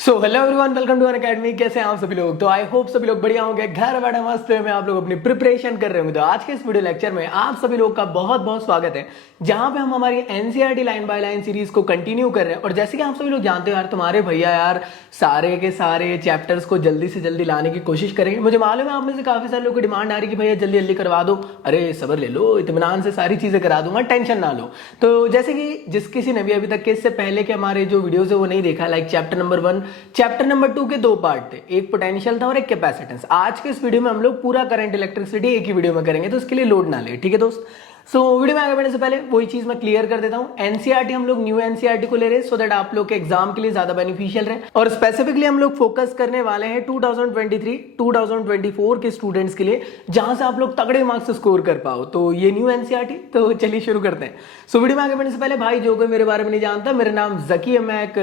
So hello everyone, welcome to Unacademy. कैसे हैं आप सभी लोग? तो आई होप सभी लोग बढ़िया होंगे, घर बैठे मस्त में आप लोग अपनी प्रिपरेशन कर रहे होंगे। तो आज के इस वीडियो लेक्चर में आप सभी लोग का बहुत बहुत स्वागत है, जहां पे हम हमारी NCERT line by line series को कंटिन्यू कर रहे हैं। और जैसे कि आप सभी लोग जानते हो यार, तुम्हारे भैया यार सारे के सारे चैप्टर्स को जल्दी से जल्दी लाने की कोशिश करेंगे। मुझे मालूम है आप में से काफी सारे लोगों की डिमांड आ रही है कि भैया जल्दी जल्दी करवा दो। अरे सब्र ले लो, इत्मीनान से सारी चीजें करा दूंगा, टेंशन ना लो। तो जैसे कि जिस किसी ने भी अभी तक के इससे पहले के हमारे जो वीडियोस है वो नहीं देखा, like chapter number 1 chapter number 2 के दो पार्ट थे, एक पोटेंशियल था और एक कैपेसिटेंस। आज के इस वीडियो में हम लोग पूरा करंट इलेक्ट्रिसिटी एक ही वीडियो में करेंगे, तो इसके लिए लोड ना ले, ठीक है दोस्त। सो वीडियो में आगे बढ़ने से पहले वही चीज मैं क्लियर कर देता हूं, एनसीईआरटी हम लोग न्यू एनसीईआरटी को ले रहे हैं सो दैट आप लोग के एग्जाम के लिए ज्यादा बेनिफिशियल रहे। और स्पेसिफिकली हम लोग फोकस करने वाले हैं 2023-2024 के स्टूडेंट्स के लिए, जहां से आप लोग तगड़े मार्क्स स्कोर कर पाओ। तो ये न्यू एनसीईआरटी, तो चलिए शुरू करते हैं। सो वीडियो में आगे बढ़ने से पहले भाई, जो कोई मेरे बारे में नहीं जानता, मेरा नाम जकी है, मैं एक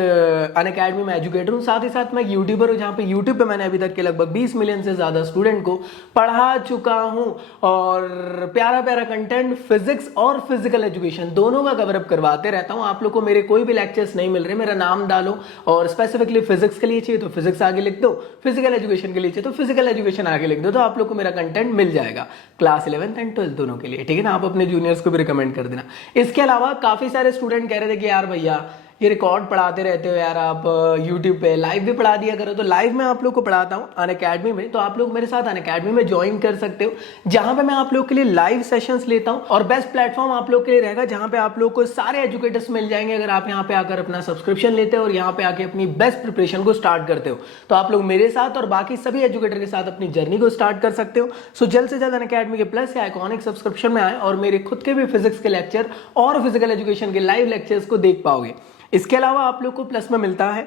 अनअकैडमी में एजुकेटर हूँ, साथ ही साथ मैं यूट्यूबर हूँ, जहाँ पे यूट्यूब पे मैंने अभी तक के लगभग 20 मिलियन से ज्यादा स्टूडेंट को पढ़ा चुका हूँ। और प्यारा प्यारा कंटेंट फिजिक्स और फिजिकल एजुकेशन दोनों का कवर अप करवाते रहता हूं। आप लोग को मेरे कोई भी लेक्चर्स नहीं मिल रहे, मेरा नाम डालो और स्पेसिफिकली फिजिक्स के लिए चाहिए तो फिजिक्स आगे लिख दो, फिजिकल एजुकेशन के लिए चाहिए तो फिजिकल एजुकेशन आगे लिख दो, तो आप लोग को मेरा कंटेंट मिल जाएगा क्लास 11th एंड 12th दोनों के लिए, ठीक है ना। आप अपने जूनियर्स को भी रिकमेंड कर देना। इसके अलावा काफी सारे स्टूडेंट कह रहे थे कि यार भैया ये रिकॉर्ड पढ़ाते रहते हो यार आप यूट्यूब पे, लाइव भी पढ़ा दिया करो। तो लाइव में आप लोग को पढ़ाता हूँ अनअकैडमी में, तो आप लोग मेरे साथ अनअकैडमी में ज्वाइन कर सकते हो, जहां पे मैं आप लोग के लिए लाइव सेशंस लेता हूं। और बेस्ट प्लेटफॉर्म आप लोग के लिए रहेगा, जहां पे आप लोग को सारे एजुकेटर्स मिल जाएंगे अगर आप यहाँ पे आकर अपना सब्सक्रिप्शन लेते हो और यहाँ पे आके अपनी बेस्ट प्रिपरेशन को स्टार्ट करते हो। तो आप लोग मेरे साथ और बाकी सभी एजुकेटर के साथ अपनी जर्नी को स्टार्ट कर सकते हो। सो जल्द से जल्द अनअकैडमी के प्लस या आइकॉनिक सब्सक्रिप्शन में आए और मेरे खुद के भी फिजिक्स के लेक्चर और फिजिकल एजुकेशन के लाइव लेक्चर्स को देख पाओगे। इसके अलावा आप लोग को प्लस में मिलता है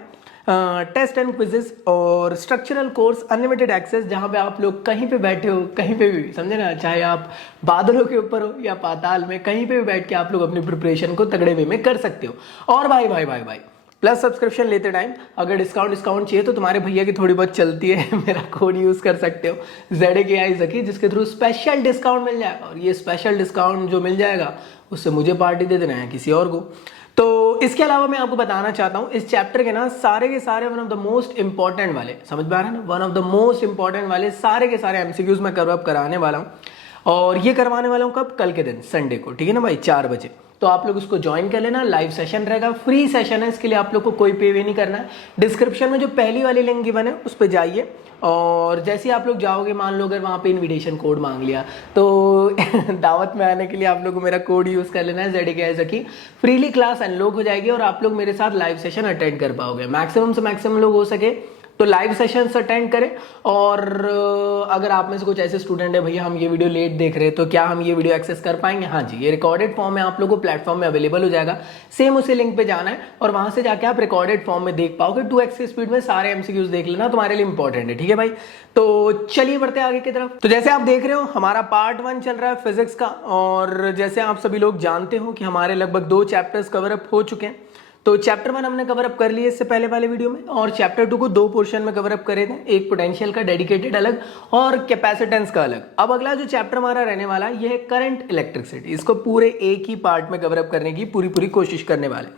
टेस्ट एंड क्विजेस और स्ट्रक्चरल कोर्स अनलिमिटेड एक्सेस, जहां पे आप लोग कहीं पे बैठे हो, कहीं पे भी, समझे ना, चाहे आप बादलों के ऊपर हो या पाताल में, कहीं पे भी बैठ के आप लोग अपनी प्रिपरेशन को तगड़े वे में कर सकते हो। और भाई भाई भाई भाई प्लस सब्सक्रिप्शन लेते टाइम अगर डिस्काउंट चाहिए तो तुम्हारे भैया की थोड़ी बहुत चलती है, मेरा कोड यूज कर सकते हो ZAKI ZAKI, जिसके थ्रू स्पेशल डिस्काउंट मिल जाएगा। और ये स्पेशल डिस्काउंट जो मिल जाएगा उससे मुझे पार्टी दे देना है, किसी और को। तो इसके अलावा मैं आपको बताना चाहता हूं, इस चैप्टर के ना सारे के सारे one of the most important वाले, समझ में आ रहा है ना, one of the most important वाले सारे के सारे एमसीक्यूज मैं कवर अप कराने वाला हूं। और ये करवाने वाला हूं कब? कल के दिन, संडे को, ठीक है ना भाई, 4 बजे। तो आप लोग उसको ज्वाइन कर लेना, लाइव सेशन रहेगा, फ्री सेशन है, इसके लिए आप लोग को कोई पे वे नहीं करना है। डिस्क्रिप्शन में जो पहली वाली लिंक गिवन है उस पर जाइए, और जैसे ही आप लोग जाओगे, मान लो अगर वहां पे इनविटेशन कोड मांग लिया तो दावत में आने के लिए आप लोग को मेरा कोड यूज कर लेना है ZAKI ZAKI। Freely class unlock हो जाएगी और आप लोग मेरे साथ लाइव सेशन अटेंड कर पाओगे। मैक्सिमम से मैक्सिमम लोग हो सके तो लाइव सेशंस अटेंड करें। और अगर आप में से कुछ ऐसे स्टूडेंट है, भैया हम ये वीडियो लेट देख रहे हैं, तो क्या हम ये वीडियो एक्सेस कर पाएंगे? हाँ जी, ये रिकॉर्डेड फॉर्म में आप लोगों को प्लेटफॉर्म में अवेलेबल हो जाएगा। सेम उसी लिंक पे जाना है और वहां से जाके आप रिकॉर्डेड फॉर्म में देख पाओगे। 2x की स्पीड में सारे एमसीक्यूज देख लेना, तुम्हारे लिए इंपॉर्टेंट है, ठीक है भाई। तो चलिए बढ़ते हैं आगे की तरफ। तो जैसे आप देख रहे हो हमारा पार्ट 1 चल रहा है फिजिक्स का, और जैसे आप सभी लोग जानते हो कि हमारे लगभग 2 चैप्टर्स कवर अप हो चुके हैं। तो चैप्टर 1 हमने कवर अप कर लिया इससे पहले वाले वीडियो में, और चैप्टर 2 को 2 पोर्शन में कवर अप करे थे, एक पोटेंशियल का डेडिकेटेड अलग और कैपेसिटेंस का अलग। अब अगला जो चैप्टर हमारा रहने वाला है ये है करंट इलेक्ट्रिसिटी। इसको पूरे एक ही पार्ट में कवर अप करने की पूरी कोशिश करने वाले।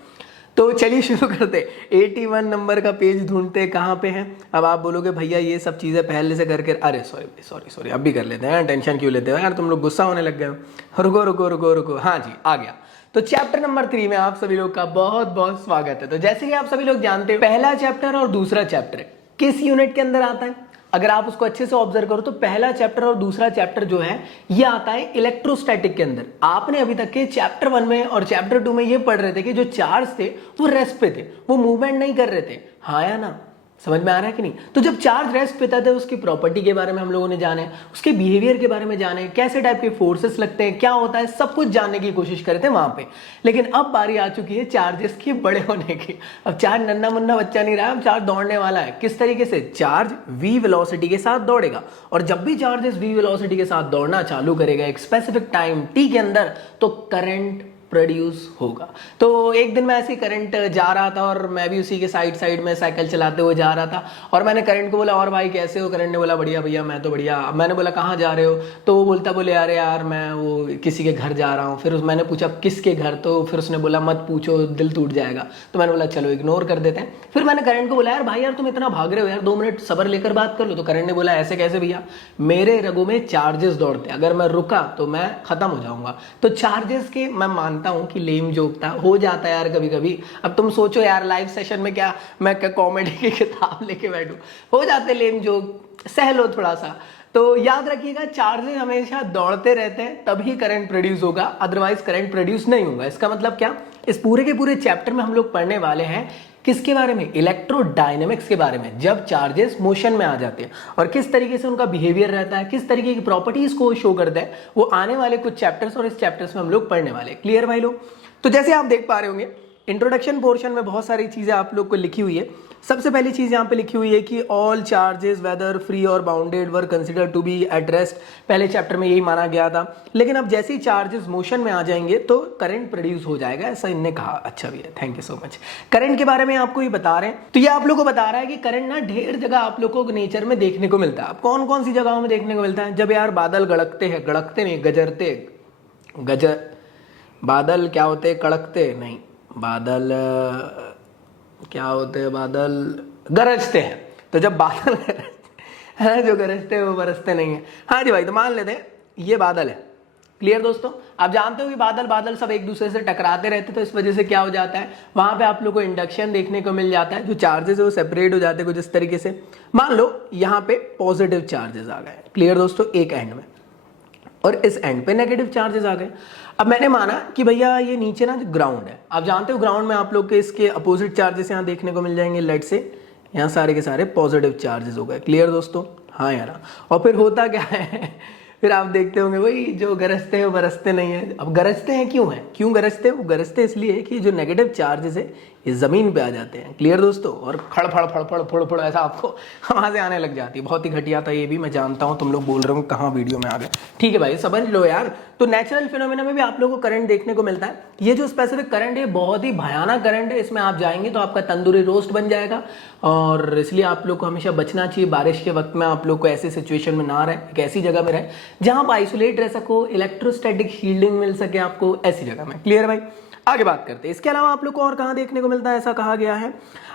तो चलिए शुरू करते। 81 नंबर का पेज ढूंढते कहाँ पे है। अब आप बोलोगे भैया ये सब चीजें पहले से करके, अरे सॉरी अब भी कर लेते हैं, टेंशन क्यों लेते हो यार, तुम लोग गुस्सा होने लग गए हो। रुको, हाँ जी आ गया। तो चैप्टर नंबर 3 में आप सभी लोग का बहुत बहुत स्वागत है। तो जैसे कि आप सभी लोग जानते हो, पहला चैप्टर और दूसरा चैप्टर किस यूनिट के अंदर आता है? अगर आप उसको अच्छे से ऑब्जर्व करो तो पहला चैप्टर और दूसरा चैप्टर जो है ये आता है इलेक्ट्रोस्टैटिक के अंदर। आपने अभी तक के चैप्टर 1 में और चैप्टर 2 में ये पढ़ रहे थे कि जो चार्ज थे वो रेस्ट पे थे, वो मूवमेंट नहीं कर रहे थे, हाँ या ना? समझ में आ रहा है कि नहीं? तो जब चार्ज रेस्ट पे था तो उसकी प्रॉपर्टी के बारे में हम लोगों ने जाने, उसके बिहेवियर के बारे में जाने, कैसे टाइप के फोर्सेस लगते हैं, क्या होता है, सब कुछ जानने की कोशिश करे थे वहां पे। लेकिन अब बारी आ चुकी है चार्जेस की बड़े होने की। अब चार्ज नन्ना मुन्ना बच्चा नहीं रहा, अब चार्ज दौड़ने वाला है। किस तरीके से? चार्ज v वेलोसिटी के साथ दौड़ेगा, और जब भी चार्जेस v वेलोसिटी के साथ दौड़ना चालू करेगा एक स्पेसिफिक टाइम t के अंदर, तो करंट प्रोड्यूस होगा। तो एक दिन मैं ऐसे ही करंट जा रहा था और मैं भी उसी के साइड में साइकिल चलाते हुए जा रहा था और मैंने करंट को बोला, और भाई कैसे हो? करंट ने बोला, बढ़िया भैया, मैं तो बढ़िया। मैंने बोला, कहाँ जा रहे हो? तो वो बोलता, बोले अरे यार मैं वो किसी के घर जा रहा हूँ। फिर मैंने पूछा किसके घर? तो फिर उसने बोला मत पूछो, दिल टूट जाएगा। तो मैंने बोला चलो इग्नोर कर देते हैं। फिर मैंने करंट को बोला, यार भाई यार तुम इतना भाग रहे हो यार, 2 मिनट सब्र लेकर बात कर लो। तो करंट ने बोला, ऐसे कैसे भैया? मेरे रगों में चार्जेस दौड़ते हैं, अगर मैं रुका तो मैं खत्म हो जाऊंगा। तो चार्जेस के मैं मानता हूं कि लेम जोक था, हो जाता है यार कभी कभी। अब तुम सोचो यार, लाइव सेशन में क्या मैं कॉमेडी की किताब लेके बैठूं? हो जाते लेम जोक, सह लो थोड़ा सा। तो याद रखिएगा, चार्जेस हमेशा दौड़ते रहते हैं तभी करंट प्रोड्यूस होगा, अदरवाइज करंट प्रोड्यूस नहीं होगा। इसका मतलब क्या? इस पूरे के पूरे चैप्टर में हम लोग पढ़ने वाले हैं किसके बारे में? इलेक्ट्रोडायनेमिक्स के बारे में। जब चार्जेस मोशन में आ जाते हैं और किस तरीके से उनका बिहेवियर रहता है, किस तरीके की प्रॉपर्टीज को शो करता है, वो आने वाले कुछ चैप्टर्स और इस चैप्टर्स में हम लोग पढ़ने वाले। क्लियर भाई लोग? तो जैसे आप देख पा रहे होंगे, इंट्रोडक्शन पोर्शन में बहुत सारी चीजें आप लोग को लिखी हुई है। सबसे पहली चीज यहाँ पे लिखी हुई है कि ऑल चार्जेस वेदर फ्री और bounded were consider to be at rest. पहले चैप्टर में यही माना गया था, लेकिन अब जैसे ही चार्जेस मोशन में आ जाएंगे तो करंट प्रोड्यूस हो जाएगा, ऐसा इनने कहा। अच्छा भी है, thank you so much. Current के बारे में आपको ये बता रहे हैं, तो ये आप लोग को बता रहा है कि करंट ना ढेर जगह आप लोग को नेचर में देखने को मिलता है। अब कौन कौन सी जगहों में देखने को मिलता है? जब यार बादल गड़कते हैं, गड़कते नहीं गजरते, गजर, बादल क्या होते हैं? कड़कते नहीं, बादल क्या होते हैं? बादल गरजते हैं। तो जब बादल है जो गरजते हैं वो बरसते नहीं है। हाँ जी भाई, तो मान लेते हैं ये बादल है। क्लियर दोस्तों? आप जानते हो कि बादल बादल सब एक दूसरे से टकराते रहते, तो इस वजह से क्या हो जाता है, वहां पे आप लोग को इंडक्शन देखने को मिल जाता है। जो चार्जेस है वो सेपरेट हो जाते हैं कुछ इस तरीके से। मान लो यहाँ पे पॉजिटिव चार्जेस आ गए, क्लियर दोस्तों, एक एंड में, और इस एंड पे नेगेटिव चार्जेस आ गए। अब मैंने माना कि भैया ये नीचे ना ग्राउंड है। आप जानते हो ग्राउंड में आप लोग के इसके अपोजिट चार्जेस यहाँ देखने को मिल जाएंगे। लेट से यहाँ सारे के सारे पॉजिटिव चार्जेस हो गए। क्लियर दोस्तों? हाँ यार। और फिर होता क्या है फिर आप देखते होंगे वही, जो गरजते हैं वो बरसते नहीं है। अब गरजते हैं क्यों है? क्यों गरजते हैं? वो गरजते इसलिए कि जो नेगेटिव चार्जेस है ये जमीन पे आ जाते हैं। क्लियर दोस्तों? और खड़ फड़ फड़ फड़ फड़ फड़ ऐसा आपको वहां से आने लग जाती है। बहुत ही घटिया था ये भी, मैं जानता हूं। तुम लोग बोल रहे हो कहाँ वीडियो में आ गए। ठीक है भाई, समझ लो यार। तो नेचुरल फिनोमेना में भी आप लोगों को करंट देखने को मिलता है। ये जो स्पेसिफिक करंट है बहुत ही भयानक करंट है। इसमें आप जाएंगे तो आपका तंदूरी रोस्ट बन जाएगा, और इसलिए आप लोग को हमेशा बचना चाहिए। बारिश के वक्त में आप लोग को ऐसे सिचुएशन में ना रहे, एक ऐसी जगह में रहे जहां आप आइसोलेट रह सको, इलेक्ट्रोस्टैटिक शील्डिंग मिल सके आपको, ऐसी जगह में। क्लियर भाई? आगे बात करते हैं। इसके अलावा आप लोग को और कहां देखने को मिलता है? ऐसा कहा गया है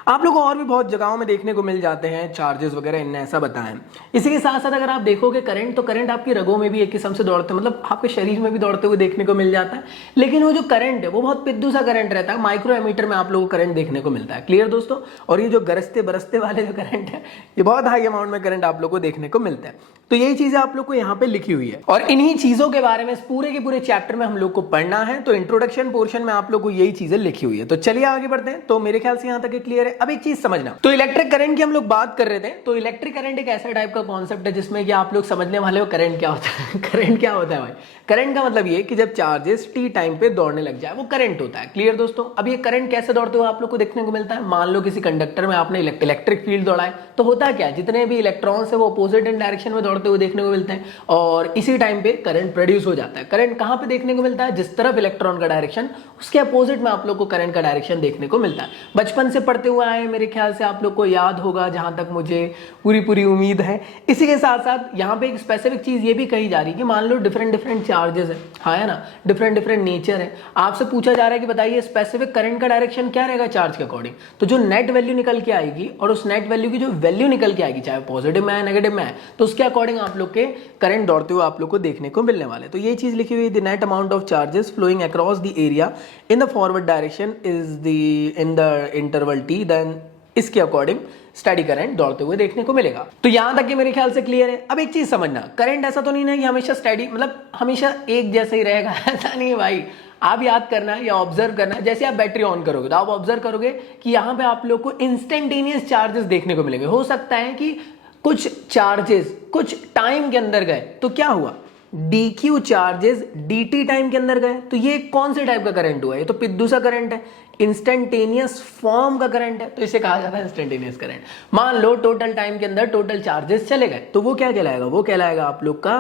आप लोग को और भी बहुत जगहों में देखने को मिल जाते हैं चार्जेस वगैरह, इनने ऐसा बताया। इसी के साथ साथ अगर आप देखोगे करंट, तो करंट आपकी रगों में भी एक किस्म से दौड़ते हैं, मतलब आपके शरीर में भी दौड़ते हुए देखने को मिल जाता है। लेकिन वो जो करंट है वो बहुत पिद्दू सा करंट रहता है, माइक्रो एमीटर में आप लोगों को करंट देखने को मिलता है। क्लियर दोस्तों? और ये जो गरजते बरसते वाले जो करंट है, ये बहुत हाई अमाउंट में करंट आप लोग को देखने को मिलता है। तो यही चीजें आप लोग को यहाँ पे लिखी हुई है, और इन्हीं चीजों के बारे में इस पूरे के पूरे चैप्टर में हम लोग को पढ़ना है। तो इंट्रोडक्शन पोर्शन में आप लोग को यही चीजें लिखी हुई है। तो चलिए आगे बढ़ते हैं। तो मेरे ख्याल से यहाँ तक क्लियर है। अब एक चीज समझना, तो इलेक्ट्रिक करंट की हम लोग बात कर रहे थे। तो इलेक्ट्रिक करंट एक ऐसा टाइप का कॉन्सेप्ट है जिसमें कि आप लोग समझने वाले हो करंट क्या होता है। करंट क्या होता है भाई? करंट का मतलब ये कि जब चार्जेस टी टाइम पे दौड़ने लग जाए वो करंट होता है। क्लियर दोस्तों? अब ये करंट कैसे दौड़ते हुए आप लोग को देखने को मिलता है? मान लो किसी कंडक्टर में आपने इलेक्ट्रिक फील्ड दौड़ाए, तो होता क्या है, जितने भी इलेक्ट्रॉन्स है वो अपोजिट इन डायरेक्शन में दौड़ते हुए देखने को मिलते हैं, और इसी टाइम पे करंट प्रोड्यूस हो जाता है। करंट कहां पे देखने को मिलता है? जिस तरफ इलेक्ट्रॉन का डायरेक्शन, उसके अपोजिट में आप लोग को करंट का डायरेक्शन देखने को मिलता है। बचपन से पढ़ते हुए आए, मेरे ख्याल से आप लोग को याद होगा, जहां तक मुझे पूरी उम्मीद है। इसी के साथ साथ यहाँ पे एक स्पेसिफिक चीज ये भी कही जा रही है कि मान लो डिफरेंट चार्जेस है, हाँ है ना, डिफरेंट नेचर है। आपसे पूछा जा रहा है कि बताइए स्पेसिफिक करंट का डायरेक्शन क्या रहेगा चार्ज के अकॉर्डिंग। तो जो नेट वैल्यू निकल के आएगी, और उस नेट वैल्यू की जो वैल्यू निकल के आएगी, चाहे पॉजिटिव में है नेगेटिव में है, तो उसके अकॉर्डिंग आप लोग के करंट दौड़ते हुए आप लोग को देखने को मिलने वाले। तो ये चीज लिखी हुई, the net amount of charges flowing across the area in the forward direction is the in the interval T, then इसके अकॉर्डिंग स्टडी करंट दौड़ते हुए देखने को मिलेगा। तो यहां तक कि मेरे ख्याल से क्लियर है। अब एक चीज समझना, करंट ऐसा तो नहीं है कि हमेशा स्टडी, मतलब हमेशा एक जैसा ही रहेगा, ऐसा नहीं है भाई। आप याद करना या ऑब्जर्व करना, जैसे आप बैटरी ऑन करोगे तो आप ऑब्जर्व करोगे कि यहां पे आप लोग को इंस्टेंटेनियस चार्जेस देखने को मिलेंगे। हो सकता है कि कुछ चार्जेस कुछ टाइम के अंदर गए, तो क्या हुआ, dq चार्जेस dt टाइम के अंदर गए, तो ये कौन से टाइप का करंट हुआ? ये तो पिद्दू सा करंट है, इंस्टेंटेनियस फॉर्म का करंट है, तो इसे कहा जाता है इंस्टेंटेनियस करंट। मान लो टोटल टाइम के अंदर टोटल चार्जेस चले गए, तो वो क्या कहलाएगा? वो कहलाएगा आप लोग का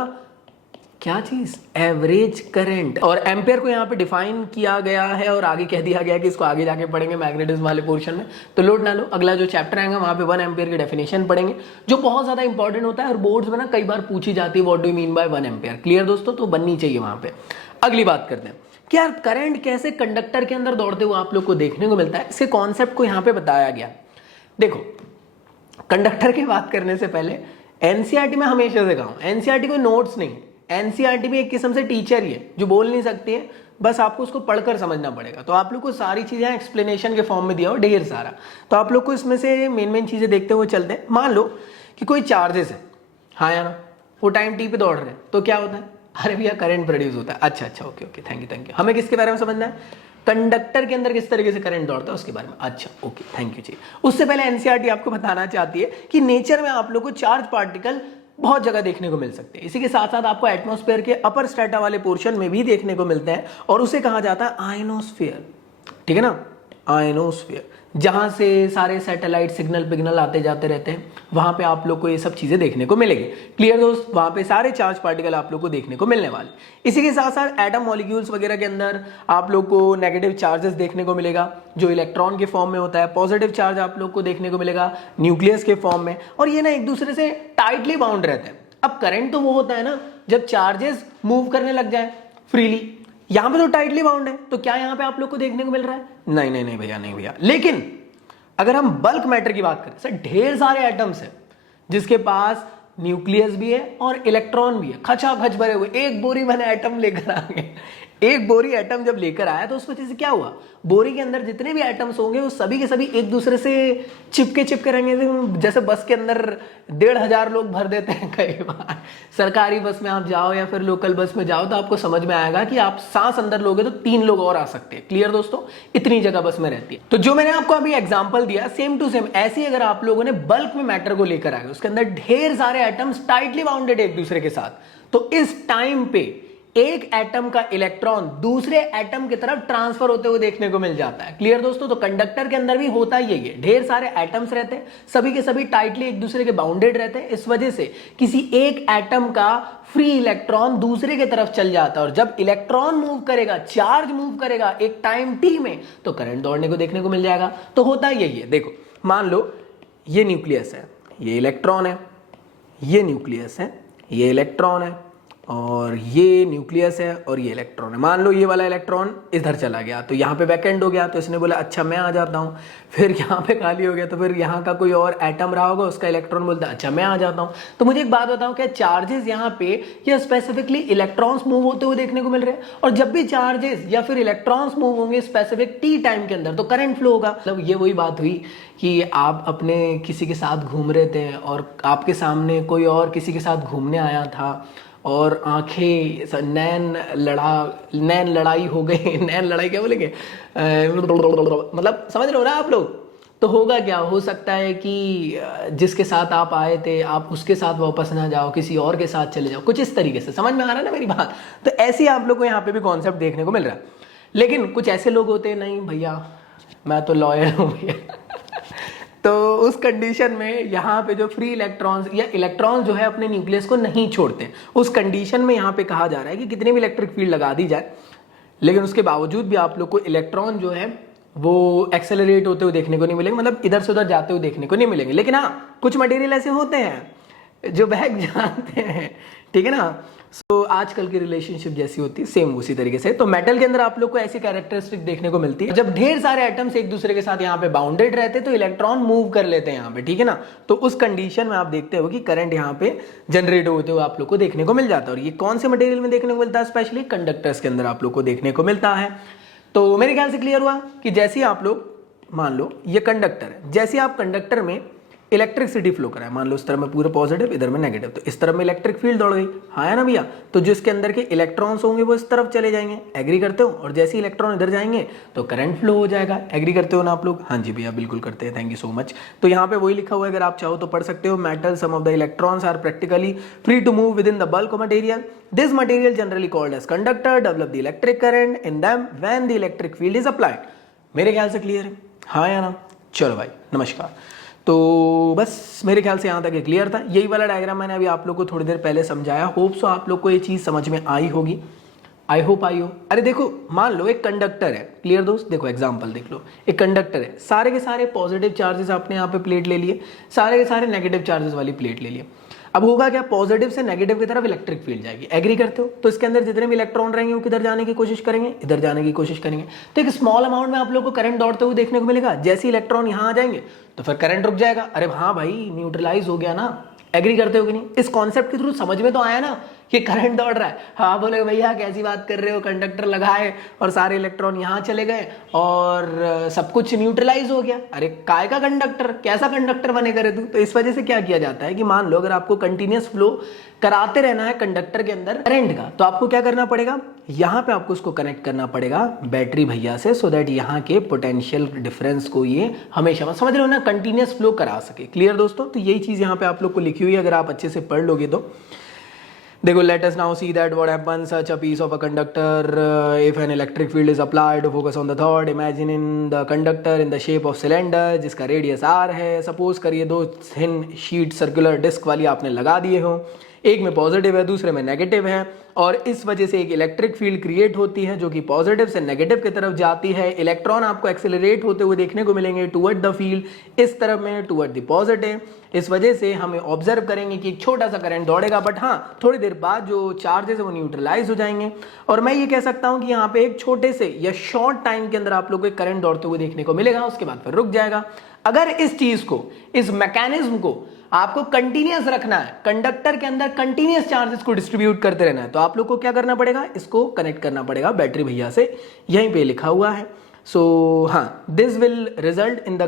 क्या चीज, एवरेज करंट। और एम्पेयर को यहाँ पे डिफाइन किया गया है और आगे कह दिया गया कि इसको आगे जाके पढ़ेंगे मैग्नेटिज्म वाले पोर्शन में, तो लोड ना लो। अगला जो चैप्टर आएगा वहां पे 1 एम्पेयर की डेफिनेशन पढ़ेंगे, जो बहुत ज्यादा इंपॉर्टेंट होता है और बोर्ड्स में ना कई बार पूछी जाती है, what do you mean by 1 ampere. Clear दोस्तों, तो बननी चाहिए वहां पे। अगली बात करते हैं कि यार करंट कैसे कंडक्टर के अंदर दौड़ते हुए आप लोग को देखने को मिलता है, इसके कॉन्सेप्ट को यहाँ पे बताया गया। देखो, कंडक्टर की बात करने से पहले एनसीईआरटी में हमेशा से कहा हूं, एनसीईआरटी कोई नोट्स नहीं, एनसीईआरटी भी एक किस्म से टीचर ही है जो बोल नहीं सकती है, बस आपको उसको पढ़कर समझना पड़ेगा। तो आप लोग को सारी चीजें एक्सप्लेनेशन के फॉर्म में दिया हो ढेर सारा, तो आप लोग को इसमें से मेन चीजें देखते हुए चलते हैं। मान लो कि कोई चार्जेस है, हाँ या ना, वो टाइम टी पे दौड़ रहे हैं, तो क्या होता है, अरे भैया करंट प्रोड्यूस होता है। अच्छा ओके थैंक यू। हमें किसके बारे में समझना है, कंडक्टर के अंदर किस तरीके से करंट दौड़ता है उसके बारे में। अच्छा ओके थैंक यू जी। उससे पहले एनसीईआरटी आपको बताना चाहती है कि नेचर में आप लोग को चार्ज पार्टिकल बहुत जगह देखने को मिल सकते हैं। इसी के साथ साथ आपको एटमॉस्फेयर के अपर स्ट्रेटा वाले पोर्शन में भी देखने को मिलते हैं, और उसे कहा जाता है आयनोस्फीयर। ठीक है ना, आयनोस्फीयर, जहां से सारे सैटेलाइट सिग्नल पिग्नल आते जाते रहते हैं, वहां पे आप लोग को ये सब चीजें देखने को मिलेगी। क्लियर दोस्त, वहां पे सारे चार्ज पार्टिकल आप लोग को देखने को मिलने वाले। इसी के साथ साथ एटम मॉलिक्यूल्स वगैरह के अंदर आप लोग को नेगेटिव चार्जेस देखने को मिलेगा, जो इलेक्ट्रॉन के फॉर्म में होता है। पॉजिटिव चार्ज आप लोग को देखने को मिलेगा न्यूक्लियस के फॉर्म में, और ये ना एक दूसरे से टाइटली बाउंड रहते हैं। अब करंट तो वो होता है ना जब चार्जेस मूव करने लग जाए फ्रीली, यहां पे तो टाइटली बाउंड है, तो क्या यहां पे आप लोग को देखने को मिल रहा है? नहीं भैया। लेकिन अगर हम बल्क मैटर की बात करें, सर ढेर सारे एटम्स हैं जिसके पास न्यूक्लियस भी है और इलेक्ट्रॉन भी है, खचाखच भरे हुए, एक बोरी मैंने एटम लेकर आ गए। एक बोरी एटम जब लेकर आया तो उस वजह से क्या हुआ, बोरी के अंदर जितने भी एटम्स होंगे वो सभी के सभी एक दूसरे से चिपके रहेंगे। जैसे बस के अंदर 1,500 लोग भर देते हैं कई बार, सरकारी बस में आप जाओ या फिर लोकल बस में जाओ तो आपको समझ में आएगा कि आप सांस अंदर लोगे तो 3 लोग और आ सकते हैं। क्लियर दोस्तों, इतनी जगह बस में रहती है। तो जो मैंने आपको अभी एग्जाम्पल दिया सेम टू सेम ऐसे ही अगर आप लोगों ने बल्क में मैटर को लेकर आए, उसके अंदर ढेर सारे एटम्स टाइटली बाउंडेड एक दूसरे के साथ, तो इस टाइम पे एक एटम का इलेक्ट्रॉन दूसरे एटम की तरफ ट्रांसफर होते हुए देखने को मिल जाता है। क्लियर दोस्तों, तो कंडक्टर के अंदर भी होता ही है, ढेर सारे एटम्स रहते हैं, सभी के सभी टाइटली एक दूसरे के बाउंडेड रहते हैं। इस वजह से किसी एक एटम का फ्री इलेक्ट्रॉन दूसरे की तरफ चल जाता है, और जब इलेक्ट्रॉन मूव करेगा, चार्ज मूव करेगा एक टाइम टी में, तो करंट दौड़ने को देखने को मिल जाएगा। तो होता यही है। देखो, मान लो ये न्यूक्लियस है, ये इलेक्ट्रॉन है, ये न्यूक्लियस है, ये इलेक्ट्रॉन है, और ये न्यूक्लियस है और ये इलेक्ट्रॉन है। मान लो ये वाला इलेक्ट्रॉन इधर चला गया, तो यहाँ पे वैकेंट हो गया, तो इसने बोला अच्छा मैं आ जाता हूँ। फिर यहाँ पे खाली हो गया, तो फिर यहाँ का कोई और एटम रहा होगा, उसका इलेक्ट्रॉन बोलता है अच्छा मैं आ जाता हूँ। तो मुझे एक बात बताओ, क्या चार्जेस यहाँ पे या स्पेसिफिकली इलेक्ट्रॉन्स मूव होते हुए देखने को मिल रहे हैं? और जब भी चार्जेस या फिर इलेक्ट्रॉन्स मूव होंगे स्पेसिफिक टी टाइम के अंदर, तो करंट फ्लो होगा। मतलब ये वही बात हुई कि आप अपने किसी के साथ घूम रहे थे और आपके सामने कोई और किसी के साथ घूमने आया था, और आंखें नैन लड़ाई हो गई। नैन लड़ाई क्या बोलेंगे, मतलब समझ रहे हो ना आप लोग? तो होगा क्या, हो सकता है कि जिसके साथ आप आए थे आप उसके साथ वापस ना जाओ, किसी और के साथ चले जाओ, कुछ इस तरीके से। समझ में आ रहा है ना मेरी बात? तो ऐसे ही आप लोग को यहाँ पे भी कॉन्सेप्ट देखने को मिल रहा है। लेकिन कुछ ऐसे लोग होते हैं, नहीं भैया मैं तो लॉयर हूँ भैया। तो उस कंडीशन में यहाँ पे जो फ्री इलेक्ट्रॉन्स या इलेक्ट्रॉन्स जो है अपने न्यूक्लियस को नहीं छोड़ते, उस कंडीशन में यहाँ पे कहा जा रहा है कि कितनी भी इलेक्ट्रिक फील्ड लगा दी जाए, लेकिन उसके बावजूद भी आप लोग को इलेक्ट्रॉन जो है वो एक्सेलरेट होते हुए देखने को नहीं मिलेंगे, मतलब इधर से उधर जाते हुए देखने को नहीं मिलेंगे। लेकिन हाँ, कुछ मटेरियल ऐसे होते हैं जो बहक जानते हैं, ठीक है ना। सो आजकल की रिलेशनशिप जैसी होती है सेम उसी तरीके से। तो मेटल के अंदर आप लोग को ऐसी कैरेक्टरिस्टिक देखने को मिलती है, जब ढेर सारे एटम्स एक दूसरे के साथ यहाँ पे बाउंडेड रहते हैं तो इलेक्ट्रॉन मूव कर लेते हैं यहाँ पे, ठीक है ना। तो उस कंडीशन में आप देखते हो कि करंट यहाँ पे जनरेट होते हुए आप लोग को देखने को मिल जाता है। और ये कौन से मटेरियल में देखने को मिलता है? स्पेशली कंडक्टर्स के अंदर आप लोग को देखने को मिलता है। तो मेरे ख्याल से क्लियर हुआ कि जैसे आप लोग मान लो ये कंडक्टर है, जैसे आप कंडक्टर में इलेक्ट्रिसिटी फ्लो करा है, मान लो इस तरफ में पूरा पॉजिटिव, इधर में नेगेटिव, तो इस तरफ में इलेक्ट्रिक फील्ड दौड़ गई, हाँ है ना भैया। तो जिसके अंदर के इलेक्ट्रॉन्स होंगे वो इस तरफ चले जाएंगे, एग्री करते हो? और जैसे इलेक्ट्रॉन इधर जाएंगे तो करंट फ्लो हो जाएगा। एग्री करते हो ना आप लोग? हाँ जी भैया बिल्कुल करते हैं, थैंक यू सो मच। तो यहाँ पे वही लिखा हुआ है, अगर आप चाहो तो पढ़ सकते हो। Metal, some of the electrons are practically free to move within the bulk material. This material generally called as conductor develop the electric current in them when the electric field is applied. मेरे ख्याल से clear है, हाँ या ना? चलो भाई नमस्कार। तो बस मेरे ख्याल से यहाँ तक ये क्लियर था। यही वाला डायग्राम मैंने अभी आप लोग को थोड़ी देर पहले समझाया। होप सो आप लोग को ये चीज़ समझ में आई होगी। आई होप आई हो। अरे देखो, मान लो एक कंडक्टर है, क्लियर दोस्त, देखो एग्जांपल देख लो, एक कंडक्टर है, सारे के सारे पॉजिटिव चार्जेस आपने यहाँ पे प्लेट ले लिए, सारे के सारे नेगेटिव चार्जेस वाली प्लेट ले लिए। अब होगा क्या, पॉजिटिव से नेगेटिव की तरफ इलेक्ट्रिक फील्ड जाएगी, एग्री करते हो? तो इसके अंदर जितने भी इलेक्ट्रॉन रहेंगे वो किधर जाने की कोशिश करेंगे, इधर जाने की कोशिश करेंगे। तो एक स्मॉल अमाउंट में आप लोग को करंट दौड़ते हुए देखने को मिलेगा। जैसे इलेक्ट्रॉन यहाँ आ जाएंगे तो फिर करंट रुक जाएगा। अरे हाँ भाई, न्यूट्रलाइज हो गया ना, एग्री करते हो कि नहीं? इस कॉन्सेप्ट के थ्रू समझ में तो आया ना कि करंट दौड़ रहा है। हाँ बोले भैया कैसी बात कर रहे हो, कंडक्टर लगाए और सारे इलेक्ट्रॉन यहाँ चले गए और सब कुछ न्यूट्रलाइज हो गया। अरे काय का कंडक्टर, कैसा कंडक्टर बनेगा रे तू? तो इस वजह से क्या किया जाता है कि मान लो अगर आपको कंटिन्यूस फ्लो कराते रहना है कंडक्टर के अंदर करंट का, तो आपको क्या करना पड़ेगा, यहाँ पे आपको उसको कनेक्ट करना पड़ेगा बैटरी भैया से, सो दैट यहाँ के पोटेंशियल डिफरेंस को ये हमेशा समझ रहे हो ना, कंटिन्यूस फ्लो करा सके। क्लियर दोस्तों? तो यही चीज यहाँ पे आप लोग को लिखी हुई है, अगर आप अच्छे से पढ़ लोगे तो देखो। Let us now see that what happens such a piece of a conductor if an electric field is applied to focus on the thought. Imagine in the conductor in the shape of cylinder जिसका radius r है। Suppose करिए दो thin sheet circular disc वाली आपने लगा दिए हो, एक में पॉजिटिव है दूसरे में नेगेटिव है, और इस वजह से एक इलेक्ट्रिक फील्ड क्रिएट होती है जो कि पॉजिटिव से नेगेटिव की तरफ जाती है। इलेक्ट्रॉन आपको एक्सेलरेट होते हुए देखने को मिलेंगे टुवर्ड द फील्ड, इस तरफ में टुवर्ड द पॉजिटिव। इस वजह से हमें ऑब्जर्व करेंगे कि एक छोटा सा करंट दौड़ेगा, बट हाँ थोड़ी देर बाद जो चार्जेस है वो न्यूट्रलाइज हो जाएंगे। और मैं ये कह सकता हूँ कि यहाँ पे एक छोटे से या शॉर्ट टाइम के अंदर आप लोग को एक करंट दौड़ते हुए देखने को मिलेगा, उसके बाद फिर रुक जाएगा। अगर इस चीज को, इस मैकेनिज्म को आपको कंटिन्यूअस रखना है, कंडक्टर के अंदर कंटिन्यूअस चार्जेस को डिस्ट्रीब्यूट करते रहना है, तो आप लोग को क्या करना पड़ेगा, इसको कनेक्ट करना पड़ेगा बैटरी भैया से। यहीं पे लिखा हुआ है। सो हाँ, this will result in the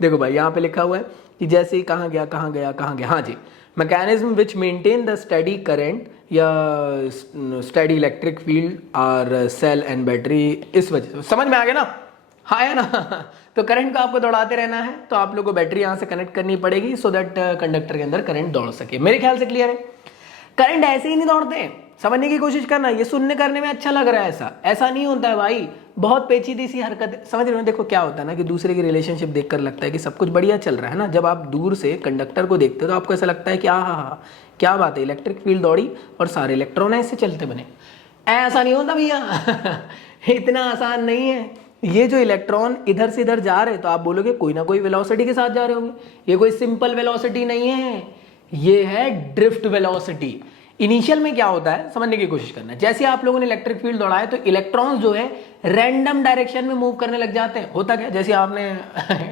देखो भाई यहाँ पे लिखा हुआ है कि जैसे कहाँ गया कहाँ गया कहाँ गया, हाँ जी, mechanism which maintain the study current या study electric field are cell and battery. इस वजह से समझ में आ गया ना? हाँ है ना? तो करंट को आपको दौड़ाते रहना है, तो आप लोग को बैटरी यहाँ से कनेक्ट करनी पड़ेगी सो दैट कंडक्टर के अंदर करंट दौड़ सके। मेरे ख्याल से क्लियर है। करंट ऐसे ही नहीं दौड़ते हैं, समझने की कोशिश करना। ये सुनने करने में अच्छा लग रहा है, ऐसा नहीं होता है भाई, बहुत पेचीदी सी हरकत, समझ रहे हो? देखो क्या होता है ना कि दूसरे की रिलेशनशिप देखकर लगता है कि सब कुछ बढ़िया चल रहा है ना। जब आप दूर से कंडक्टर को देखते हो तो आपको ऐसा लगता है कि हाँ क्या बात है, इलेक्ट्रिक फील्ड दौड़ी और सारे इलेक्ट्रॉन ऐसे चलते बने। ऐसा नहीं होता भैया इतना आसान नहीं है। ये जो इलेक्ट्रॉन इधर से इधर जा रहे हैं तो आप बोलोगे कोई ना कोई वेलोसिटी के साथ जा रहे होंगे। ये कोई सिंपल वेलोसिटी नहीं है, ये है ड्रिफ्ट वेलोसिटी। इनिशियल में क्या होता है समझने की कोशिश करना। जैसे आप लोगों ने इलेक्ट्रिक फील्ड दौड़ाया तो इलेक्ट्रॉन्स जो है रैंडम डायरेक्शन में मूव करने लग जाते हैं। होता क्या, जैसे आपने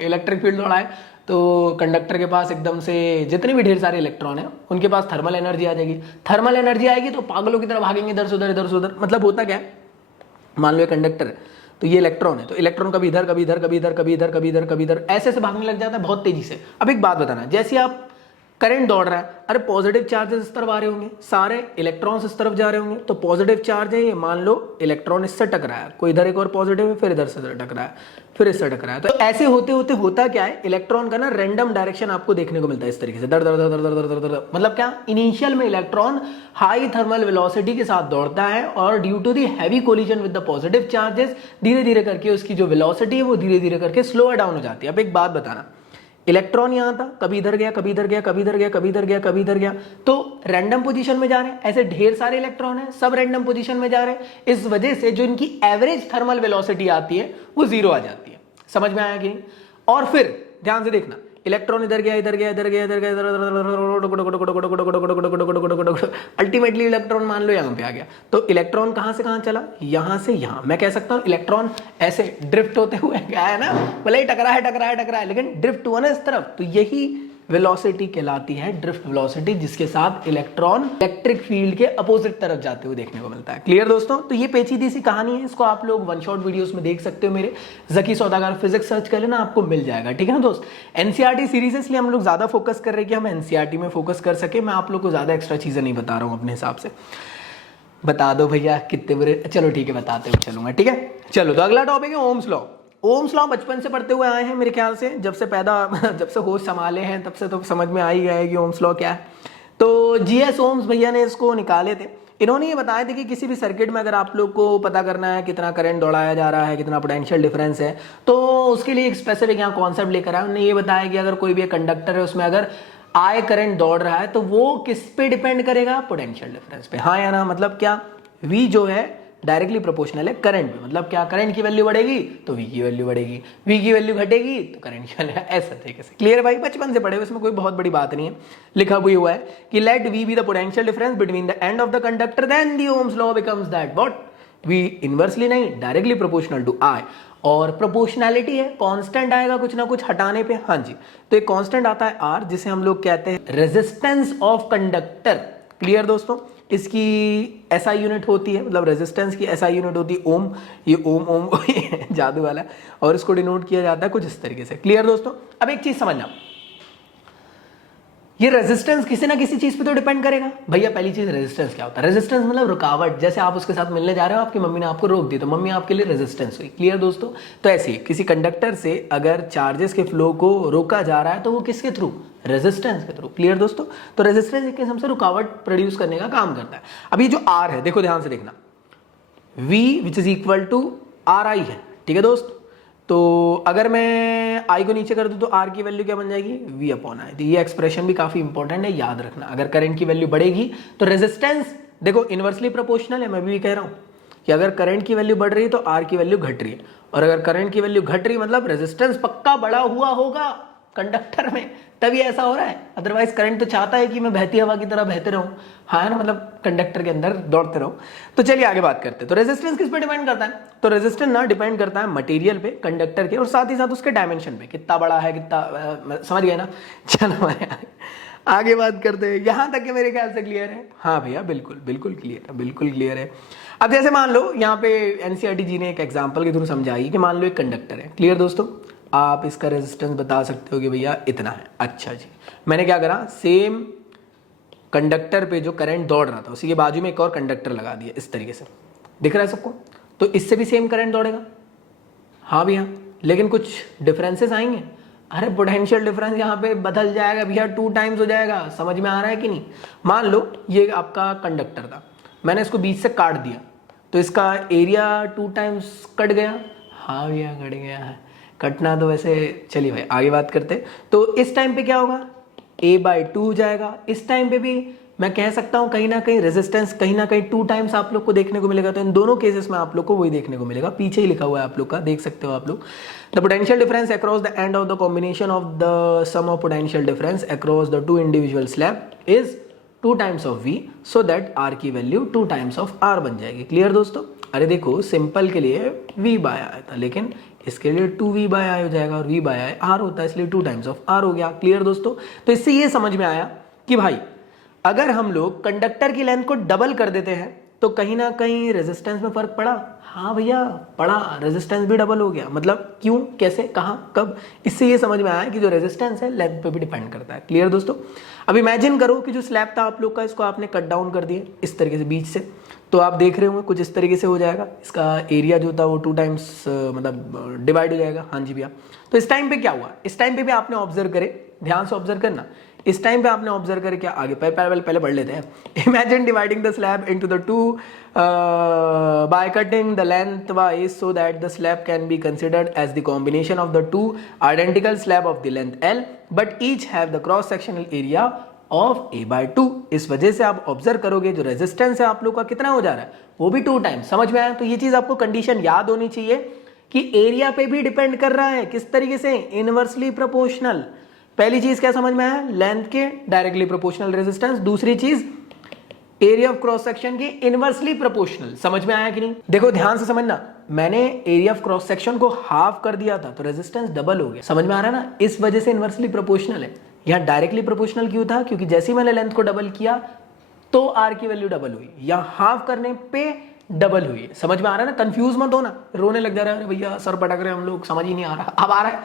इलेक्ट्रिक फील्ड दौड़ाए तो कंडक्टर के पास एकदम से जितने भी ढेर सारे इलेक्ट्रॉन है उनके पास थर्मल एनर्जी आ जाएगी। थर्मल एनर्जी आएगी तो पागलों की तरह भागेंगे इधर से उधर इधर से उधर। मतलब होता क्या है, मान लो ये कंडक्टर है तो ये इलेक्ट्रॉन है, तो इलेक्ट्रॉन कभी इधर कभी इधर कभी इधर कभी इधर कभी इधर कभी इधर ऐसे से भागने लग जाता है बहुत तेजी से। अब एक बात बताना, जैसे आप करंट दौड़ रहा है, अरे पॉजिटिव चार्जेस इस तरफ आ रहे होंगे, सारे इलेक्ट्रॉन्स इस तरफ जा रहे होंगे, तो पॉजिटिव चार्ज है ये, मान लो इलेक्ट्रॉन इससे टकराया है, कोई इधर एक और पॉजिटिव है, फिर इधर से टकराया, फिर इससे टकराया। तो ऐसे होते होते होता क्या है, इलेक्ट्रॉन का ना रैंडम डायरेक्शन आपको देखने को मिलता है इस तरीके से, दर दर दर दर दर दर दर। मतलब क्या, इनिशियल में इलेक्ट्रॉन हाई थर्मल वेलोसिटी के साथ दौड़ता है और due to the heavy collision with the positive charges धीरे धीरे करके उसकी जो वेलोसिटी है वो धीरे धीरे करके स्लोअर डाउन हो जाती है। अब एक बात बताना, इलेक्ट्रॉन यहां था, कभी इधर गया कभी इधर गया कभी इधर गया कभी इधर गया कभी इधर गया, तो रैंडम पोजीशन में जा रहे हैं। ऐसे ढेर सारे इलेक्ट्रॉन हैं, सब रैंडम पोजीशन में जा रहे हैं। इस वजह से जो इनकी एवरेज थर्मल वेलोसिटी आती है वो जीरो आ जाती है। समझ में आया कि नहीं? और फिर ध्यान से देखना, इलेक्ट्रॉन इधर गया इधर गया इधर गया इधर गया अल्टीमेटली इलेक्ट्रॉन मान लो यहां पे आ गया। तो इलेक्ट्रॉन कहां से कहां चला, यहां से यहां। मैं कह सकता हूं इलेक्ट्रॉन ऐसे ड्रिफ्ट होते हुए गया है ना, भले ही टकरा है लेकिन ड्रिफ्ट हुआ ना इस तरफ। तो यही वेलोसिटी कहलाती है ड्रिफ्ट वेलोसिटी, जिसके साथ इलेक्ट्रॉन इलेक्ट्रिक फील्ड के अपोजिट तरफ जाते हुए देखने को मिलता है। क्लियर दोस्तों? तो ये पेचीदी सी कहानी है, इसको आप लोग वन शॉट वीडियोस में देख सकते हो। मेरे जकी सौदागर फिजिक्स सर्च कर लेना, आपको मिल जाएगा। ठीक है ना दोस्त? एनसीईआरटी सीरीज इसलिए हम लोग ज्यादा फोकस कर रहे हैं कि हम एनसीईआरटी में फोकस कर सके। मैं आप लोग को ज्यादा एक्स्ट्रा चीजें नहीं बता रहा हूँ अपने हिसाब से। बता दो भैया कितने बुरे, चलो ठीक है बताते हुए चलूंगा। ठीक है चलो, तो अगला टॉपिक है ओम्स लॉ। ओम्स लॉ बचपन से पढ़ते हुए आए हैं मेरे ख्याल से, जब से होश संभाले हैं तब से तो समझ में आ ही गया है कि ओम्स लॉ क्या है। तो जीएस ओम्स भैया ने इसको निकाले थे। इन्होंने ये बताया था कि किसी भी सर्किट में अगर आप लोग को पता करना है कितना करंट दौड़ाया जा रहा है, कितना पोटेंशियल डिफरेंस है, तो उसके लिए एक स्पेसिफिक यहाँ कॉन्सेप्ट लेकर आया। उन्होंने ये बताया कि अगर कोई भी कंडक्टर है उसमें अगर आई करंट दौड़ रहा है तो वो किस पे डिपेंड करेगा, पोटेंशियल डिफरेंस पे। हाँ या ना, मतलब क्या, V जो है डायरेक्टली प्रोपोर्शनल है करंट पे, मतलब क्या, करंट की वैल्यू बढ़ेगी तो V की वैल्यू बढ़ेगी, V की वैल्यू घटेगी तो करंट की वैल्यू, ऐसा तरीके से। क्लियर भाई, बचपन से पढ़े, इसमें कोई बहुत बड़ी बात नहीं है। लिखा भी हुआ है कि let V be the potential difference between the end of the conductor, then the Ohm's law becomes that what, V inversely नहीं, डायरेक्टली प्रोपोर्शनल टू I। और प्रोपोर्शनैलिटी है, कांस्टेंट आएगा कुछ ना कुछ हटाने पे, हाँ जी, तो एक कांस्टेंट आता है R, जिसे हम लोग कहते हैं रेजिस्टेंस ऑफ कंडक्टर। क्लियर दोस्तों, इसकी SI यूनिट होती है, मतलब रेजिस्टेंस की SI यूनिट होती है ओम, ये ओम जादू वाला, और इसको डिनोट किया जाता है कुछ इस तरीके से। क्लियर दोस्तों, अब एक चीज समझना, ये रेजिस्टेंस किसी ना किसी चीज पे तो डिपेंड करेगा। भैया पहली चीज रेजिस्टेंस क्या होता है, रेजिस्टेंस मतलब रुकावट। जैसे आप उसके साथ मिलने जा रहे हो, आपकी मम्मी ने आपको रोक दी तो मम्मी आपके लिए रेजिस्टेंस हुई। क्लियर दोस्तों, तो ऐसे ही किसी कंडक्टर से अगर चार्जेस के फ्लो को रोका जा रहा है तो वो किसके थ्रू, रेजिस्टेंस के थ्रू। क्लियर दोस्तों, तो रेजिस्टेंस एक किस्म से रुकावट प्रोड्यूस करने का काम करता है। अब ये जो R है, देखो ध्यान से देखना, V which is equal to RI है, ठीक है दोस्त। तो अगर मैं I को नीचे कर दूं तो R की वैल्यू क्या बन जाएगी, V अपॉन I। तो ये एक्सप्रेशन भी काफी इंपॉर्टेंट है, याद रखना। अगर करंट की वैल्यू बढ़ेगी तो रेजिस्टेंस देखो इनवर्सली प्रोपोर्शनल है, मैं भी कह रहा हूं कि अगर करंट की वैल्यू बढ़ रही है तो R की वैल्यू घट रही है, और अगर करंट की वैल्यू घट रही मतलब रेजिस्टेंस पक्का बढ़ा हुआ होगा कंडक्टर में, तभी ऐसा हो रहा है। अदरवाइज करंट तो चाहता है कि मैं बहती हवा की तरह बहते रहूं, हाँ ना, मतलब कंडक्टर के अंदर दौड़ते रहूं। तो चलिए आगे बात करते हैं। तो रेजिस्टेंस किस पे डिपेंड करता है, तो रेजिस्टेंस ना डिपेंड करता है मटेरियल पे, कंडक्टर के, और साथ ही साथ उसके डायमेंशन पे, कितना बड़ा है, कितना, समझ गए ना। चलो आगे बात करते हैं। यहां तक के मेरे ख्याल से क्लियर है। हाँ भैया बिल्कुल बिल्कुल क्लियर है, बिल्कुल क्लियर है। अब जैसे मान लो यहाँ पे एनसीईआरटी जी ने एक एग्जांपल के थ्रू समझाई कि मान लो एक कंडक्टर है। क्लियर दोस्तों, आप इसका रेजिस्टेंस बता सकते हो कि भैया इतना है। अच्छा जी, मैंने क्या करा, सेम कंडक्टर पे जो करंट दौड़ रहा था उसी के बाजू में एक और कंडक्टर लगा दिया, इस तरीके से। दिख रहा है सबको, तो इससे भी सेम करंट दौड़ेगा। हाँ भैया, लेकिन कुछ डिफरेंसेस आएंगे। अरे पोटेंशियल डिफरेंस यहाँ पे बदल जाएगा भैया, 2 टाइम्स हो जाएगा। समझ में आ रहा है कि नहीं। मान लो ये आपका कंडक्टर था, मैंने इसको बीच से काट दिया, तो इसका एरिया 2 टाइम्स कट गया। हाँ भैया कट गया है, कटना तो वैसे, चलिए भाई आगे बात करते। तो इस टाइम पे क्या होगा, A/2 हो जाएगा। इस टाइम पे भी मैं कह सकता हूं कहीं ना कहीं रेजिस्टेंस कहीं ना कहीं 2 टाइम्स आप लोग को देखने को मिलेगा। तो इन दोनों केसेस में आप लोग को वही देखने को मिलेगा, पीछे ही लिखा हुआ है आप लोग का, देख सकते हो आप लोग। The potential difference across the end of the combination of the sum of potential difference across the 2 individual slab is 2 times of V, so that R की वैल्यू 2 टाइम्स ऑफ R बन जाएगी। क्लियर दोस्तों, अरे देखो simple के लिए V/I आया था, लेकिन इसके लिए 2V/I हो जाएगा, और V/I R होता है, इसलिए 2 टाइम्स ऑफ R हो गया। क्लियर दोस्तों, तो इससे ये समझ में आया कि भाई अगर हम लोग कंडक्टर की लेंथ को डबल कर देते हैं तो कहीं ना कहीं रेजिस्टेंस में फर्क पड़ा। हाँ भैया पड़ा, रेजिस्टेंस भी डबल हो गया। मतलब क्यों, कैसे, कहां, कब, इससे ये समझ में आया कि जो रेजिस्टेंस है लेंथ पे भी डिपेंड करता है। क्लियर दोस्तों, अब इमेजिन करो कि जो स्लैब था आप लोग का, इसको आपने कट डाउन कर दिया इस तरीके से बीच से, तो आप देख रहे होंगे कुछ इस तरीके से हो जाएगा। इसका एरिया जो था वो 2 टाइम्स मतलब डिवाइड हो जाएगा। हाँ जी भैया, तो इस टाइम पे क्या हुआ, इस टाइम पे भी आपने ऑब्जर्व करे, ध्यान से ऑब्जर्व करना। इस टाइम पे आपने ऑब्जर्व करे क्या, आगे पहले पढ़ लेते हैं। Imagine dividing the slab into the 2 by cutting the lengthwise so that the slab can be considered as the combination of the 2 identical slab of the length L but each have the cross sectional area of A/2। इस वजह से आप observe करोगे जो resistance है आप लोग का कितना हो जा रहा है, वो भी 2 टाइम्स। समझ में आया। तो ये चीज आपको कंडीशन याद होनी चाहिए कि एरिया पे भी डिपेंड कर रहा है। किस तरीके से, इनवर्सली प्रोपोर्शनल। पहली चीज क्या समझ में आया, लेंथ के डायरेक्टली प्रोपोर्शनल रेजिस्टेंस। दूसरी चीज एरिया ऑफ क्रॉस सेक्शन की इनवर्सली प्रोपोर्शनल। समझ में आया कि नहीं। देखो ध्यान से समझना, मैंने एरिया ऑफ क्रॉस सेक्शन को हाफ कर दिया था तो रेजिस्टेंस डबल हो गया। समझ में आ रहा है ना, इस वजह से इनवर्सली प्रोपोर्शनल है। यहां डायरेक्टली प्रोपोर्शनल क्यों था, क्योंकि जैसे ही मैंने लेंथ को डबल किया तो आर की वैल्यू डबल हुई, यहां हाफ करने पे डबल हुई। समझ में आ रहा है ना, कंफ्यूज मत होना, रोने लग जा रहा है भैया सर पटक रहे हम लोग, समझ ही नहीं आ रहा। अब आ रहा है।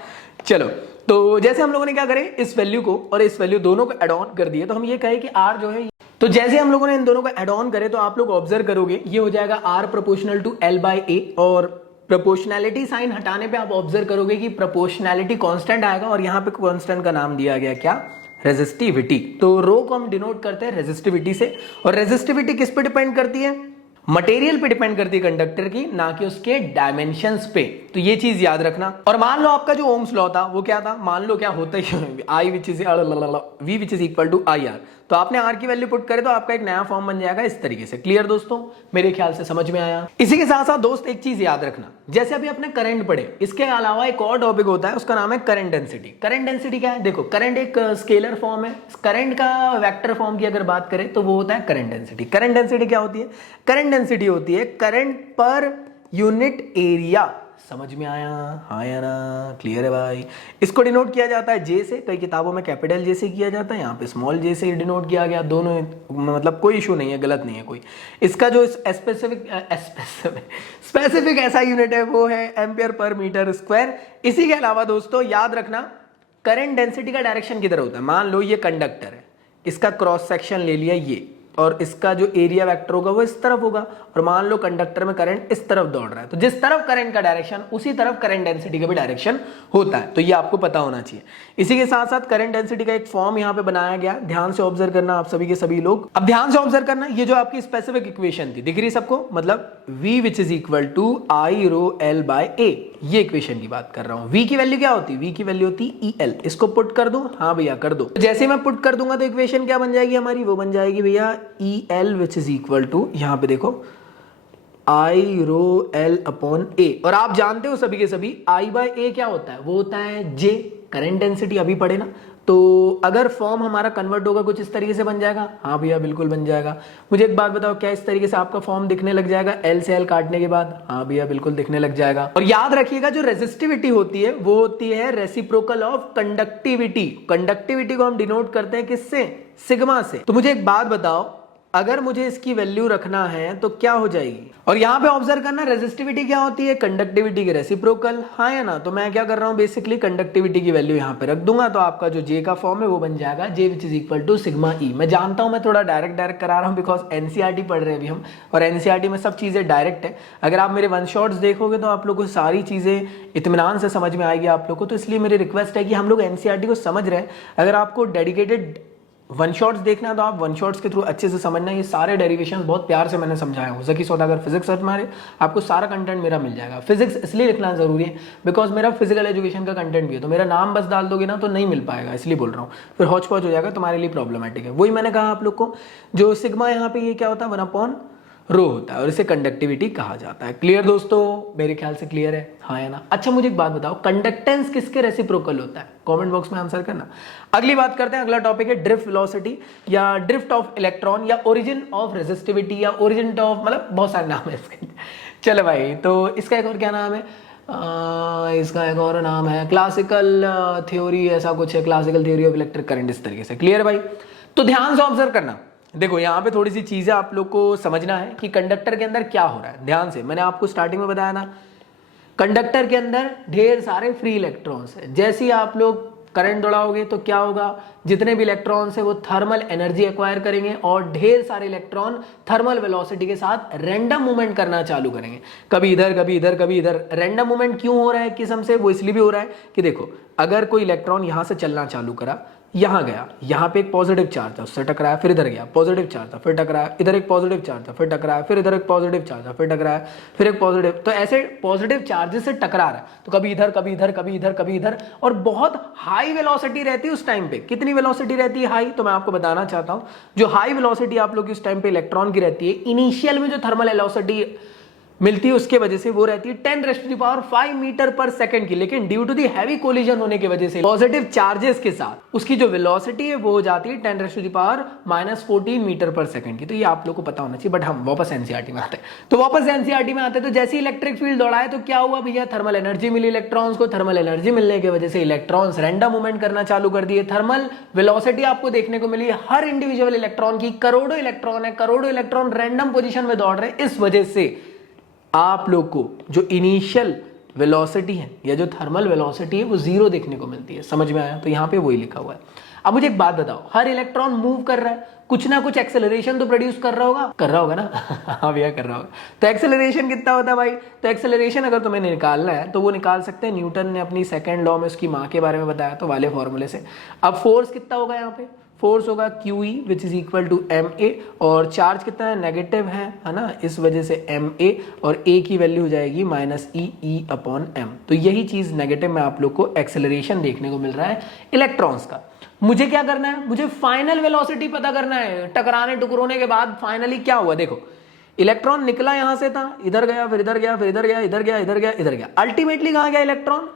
चलो, तो जैसे हम लोगों ने क्या करे, इस वैल्यू को और इस वैल्यू दोनों को एड ऑन कर दिए, तो हम ये कहे कि आर जो है, तो जैसे हम लोगों ने इन दोनों को एड ऑन करे तो आप लोग ऑब्जर्व करोगे ये हो जाएगा आर प्रोपोर्शनल टू L/A, और प्रोपोर्शनैलिटी साइन हटाने पे आप ऑब्जर्व करोगे कि प्रोपोर्शनैलिटी कांस्टेंट आएगा, और यहाँ पे कांस्टेंट का नाम दिया गया क्या, रेजिस्टिविटी। तो रो को हम डिनोट करते हैं रेजिस्टिविटी से, और रेजिस्टिविटी किस पे डिपेंड करती है? मटेरियल पे डिपेंड करती है कंडक्टर की, ना कि उसके डायमेंशंस पे। तो ये चीज याद रखना। और मान लो आपका जो ओम्स लॉ था वो क्या था? मान लो क्या होता ही I which is V which is equal to I R. तो आपने आर की वैल्यू पुट करे तो आपका एक नया फॉर्म बन जाएगा इस तरीके से। क्लियर दोस्तों? मेरे ख्याल से समझ में आया। इसी के साथ साथ दोस्त एक चीज याद रखना, जैसे अभी अपने करंट पढ़े, इसके अलावा एक और टॉपिक होता है, उसका नाम है करंट डेंसिटी। करंट डेंसिटी क्या है? देखो, करंट एक स्केलर फॉर्म है, करंट का वेक्टर फॉर्म की अगर बात करें तो वो होता है करंट डेंसिटी। करंट डेंसिटी क्या होती है? करंट डेंसिटी होती है करंट पर यूनिट एरिया। समझ में आया? हाँ या ना? क्लियर है भाई? इसको डिनोट किया जाता है जे से, कई किताबों में कैपिटल जे से किया जाता है, यहाँ पे स्मॉल जे से डिनोट किया गया। दोनों मतलब कोई इशू नहीं है, गलत नहीं है कोई। इसका जो स्पेसिफिक ऐसा यूनिट है वो है एम्पियर पर मीटर स्क्वायर। इसी के अलावा दोस्तों याद रखना, करंट डेंसिटी का डायरेक्शन किधर होता है? मान लो ये कंडक्टर है, इसका क्रॉस सेक्शन ले लिया ये, और इसका जो एरिया वेक्टर होगा वो इस तरफ होगा, और मान लो कंडक्टर में करंट इस तरफ दौड़ रहा है, तो जिस तरफ करंट का डायरेक्शन उसी तरफ करंट डेंसिटी का भी डायरेक्शन होता है। तो ये आपको पता होना चाहिए। इसी के साथ साथ करंट डेंसिटी का एक फॉर्म यहाँ पे बनाया गया, ध्यान से ऑब्जर्व करना आप सभी के सभी लोग। अब ध्यान से ऑब्जर्व करना, ये जो आपकी स्पेसिफिक इक्वेशन थी, दिख रही सबको? मतलब V which is equal to I rho L by A, ये इक्वेशन की बात कर रहा हूं। V की वैल्यू क्या होती है? V की वैल्यू होती है EL। इसको पुट कर दूं? हाँ भैया कर दो। जैसे मैं पुट कर दूंगा तो इक्वेशन क्या बन जाएगी हमारी? वो बन जाएगी भैया EL which is equal to, यहां पे देखो, आई रो एल अपॉन ए। और आप जानते हो सभी के सभी आई बाय ए क्या होता है? वो होता है J, करंट डेंसिटी, अभी पढ़े ना। तो अगर फॉर्म हमारा कन्वर्ट होगा कुछ इस तरीके से बन जाएगा। हाँ भैया बिल्कुल बन जाएगा। मुझे एक बात बताओ, क्या इस तरीके से आपका फॉर्म दिखने लग जाएगा एल से एल काटने के बाद? हाँ भैया बिल्कुल दिखने लग जाएगा। और याद रखिएगा, जो रेजिस्टिविटी होती है वो होती है रेसिप्रोकल ऑफ कंडक्टिविटी। कंडक्टिविटी को हम डिनोट करते हैं किससे? सिग्मा से। तो मुझे एक बात बताओ, अगर मुझे इसकी वैल्यू रखना है तो क्या हो जाएगी? और यहां पे ऑब्जर्व करना, रेजिस्टिविटी क्या होती है? कंडक्टिविटी के रेसिप्रोकल। हाँ या ना? तो मैं क्या कर रहा हूं, बेसिकली कंडक्टिविटी की वैल्यू यहां पे रख दूंगा, तो आपका जो जे का फॉर्म है वो बन जाएगा J which is equal to sigma E. मैं जानता हूं मैं थोड़ा डायरेक्ट करा रहा हूं, बिकॉज एनसीईआरटी पढ़ रहे हैं अभी हम, और एनसीईआरटी में सब चीजें डायरेक्ट है। अगर आप मेरे वन शॉट्स देखोगे तो आप लोग को सारी चीजें इत्मीनान से समझ में आएगी आप लोग को। तो इसलिए मेरी रिक्वेस्ट है कि हम लोग एनसीईआरटी को समझ रहे हैं। अगर आपको डेडिकेटेड वन शॉट्स देखना है तो आप वन शॉट्स के थ्रू अच्छे से समझना। ये सारे डेरिवेशन बहुत प्यार से मैंने समझाया हूँ। जकी सौदागर फिजिक्स सर्च मारे, आपको सारा कंटेंट मेरा मिल जाएगा। फिजिक्स इसलिए लिखना जरूरी है बिकॉज मेरा फिजिकल एजुकेशन का कंटेंट भी है, तो मेरा नाम बस डाल दोगे ना तो नहीं मिल पाएगा, इसलिए बोल रहा हूँ। फिर हौच पौच हो जाएगा, तुम्हारे लिए प्रॉब्लमेटिक है। वही मैंने कहा आप लोग को, जो सिग्मा यहाँ पे ये क्या होता है? 1/ρ होता है, और इसे कंडक्टिविटी कहा जाता है। क्लियर दोस्तों? मेरे ख्याल से क्लियर है, हाँ या ना? अच्छा मुझे एक बात बताओ, कंडक्टेंस किसके रेसिप्रोकल होता है? कमेंट बॉक्स में आंसर करना। अगली बात करते हैं, अगला टॉपिक है ड्रिफ्ट वेलोसिटी या ड्रिफ्ट ऑफ इलेक्ट्रॉन या ओरिजिन ऑफ रेजिस्टिविटी या ओरिजिन ऑफ, मतलब बहुत सारे नाम है इसके। चलो भाई, तो इसका एक और क्या नाम है? इसका एक और नाम है क्लासिकल थ्योरी, ऐसा कुछ है, classical theory of electric current, इस तरीके से। क्लियर भाई? तो ध्यान से ऑब्जर्व करना। देखो यहाँ पे थोड़ी सी चीजें आप लोग को समझना है कि कंडक्टर के अंदर क्या हो रहा है। ध्यान से, मैंने आपको स्टार्टिंग में बताया ना, कंडक्टर के अंदर ढेर सारे फ्री इलेक्ट्रॉन्स है। जैसे ही आप लोग करंट दौड़ाओगे तो क्या होगा? जितने भी इलेक्ट्रॉन्स है वो थर्मल एनर्जी एक्वायर करेंगे, और ढेर सारे इलेक्ट्रॉन थर्मल वेलोसिटी के साथ रैंडम मूवमेंट करना चालू करेंगे, कभी इधर कभी इधर कभी इधर। रैंडम मूवमेंट क्यों हो रहा है किस्म से? वो इसलिए भी हो रहा है कि देखो, अगर कोई इलेक्ट्रॉन यहां से चलना चालू करा, यहां गया, यहां पे एक पॉजिटिव चार्ज था, उससे टकराया, फिर इधर गया, पॉजिटिव चार्ज था, फिर टकराया, इधर एक पॉजिटिव चार्ज था, फिर टकराया, फिर इधर एक पॉजिटिव चार्ज था, फिर टकराया, फिर एक पॉजिटिव। तो ऐसे पॉजिटिव चार्जेस से टकरा रहा है, तो कभी इधर कभी इधर कभी इधर कभी इधर, और बहुत हाई वेलोसिटी रहती है उस टाइम पे। कितनी वेलोसिटी रहती है हाई? तो मैं आपको बताना चाहता हूं, जो हाई वेलोसिटी आप लोग की उस टाइम पे इलेक्ट्रॉन की रहती है, इनिशियल में जो थर्मल वेलोसिटी मिलती है उसके वजह से वो रहती है 10⁵ मीटर पर सेकंड की। लेकिन due to the heavy collision होने की वजह से पॉजिटिव चार्जेस के साथ उसकी जो वेलोसिटी है वो हो जाती है 10⁻⁻14 मीटर पर सेकंड की। तो ये आप लोग को पता होना चाहिए। बट हम वापस एनसीईआरटी में आते हैं, तो वापस एनसीईआरटी में आते हैं। तो जैसे इलेक्ट्रिक फील्ड दौड़ाए तो क्या हुआ भैया? थर्मल एनर्जी मिली इलेक्ट्रॉन्स को। थर्मल एनर्जी मिलने की वजह से इलेक्ट्रॉन्स रैंडम मूवमेंट करना चालू कर दिए। थर्मल वेलोसिटी आपको देखने को मिली हर इंडिविजुअल इलेक्ट्रॉन की। करोड़ों इलेक्ट्रॉन है, करोड़ों इलेक्ट्रॉन रैंडम पोजिशन में दौड़ रहे हैं। इस वजह से आप लोग को जो इनिशियल वेलोसिटी है या जो थर्मल वेलोसिटी है वो जीरो देखने को मिलती है। समझ में आया? तो यहां पे वही लिखा हुआ है। अब मुझे एक बात बताओ, हर इलेक्ट्रॉन मूव कर रहा है, कुछ ना कुछ एक्सेलरेशन तो प्रोड्यूस कर रहा होगा ना हाँ भैया कर रहा होगा। तो एक्सेलरेशन कितना होता है भाई? तो एक्सेलरेशन अगर तुम्हें निकालना है तो वो निकाल सकते हैं, न्यूटन ने अपनी सेकंड लॉ में उसकी माँ के बारे में बताया तो वाले फॉर्मूले से। अब फोर्स कितना होगा यहाँ पे? फोर्स होगा QE which is equal to MA, और चार्ज कितना है? नेगेटिव है ना, इस वजह से MA, और A की वैल्यू हो जाएगी -E/m। तो यही चीज नेगेटिव में आप लोग को एक्सेलरेशन देखने को मिल रहा है इलेक्ट्रॉन्स का। मुझे क्या करना है? मुझे फाइनल वेलोसिटी पता करना है, टकराने टुकराने के बाद फाइनली क्या हुआ। देखो इलेक्ट्रॉन निकला यहां से था, इधर गया, फिर इधर गया, फिर इधर गया, इधर गया, इधर गया, इधर गया, अल्टीमेटली कहां गया इलेक्ट्रॉन?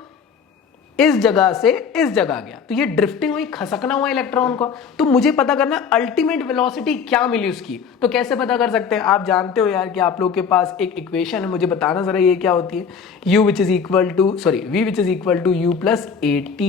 इस जगह से इस जगह गया। तो ये ड्रिफ्टिंग हुई, खसकना हुआ इलेक्ट्रॉन को। तो मुझे पता करना है अल्टीमेट वेलोसिटी क्या मिली उसकी। तो कैसे पता कर सकते हैं? आप जानते हो यार कि आप लोग के पास एक इक्वेशन है, मुझे बताना जरा ये क्या होती है। v which is equal to u plus AT।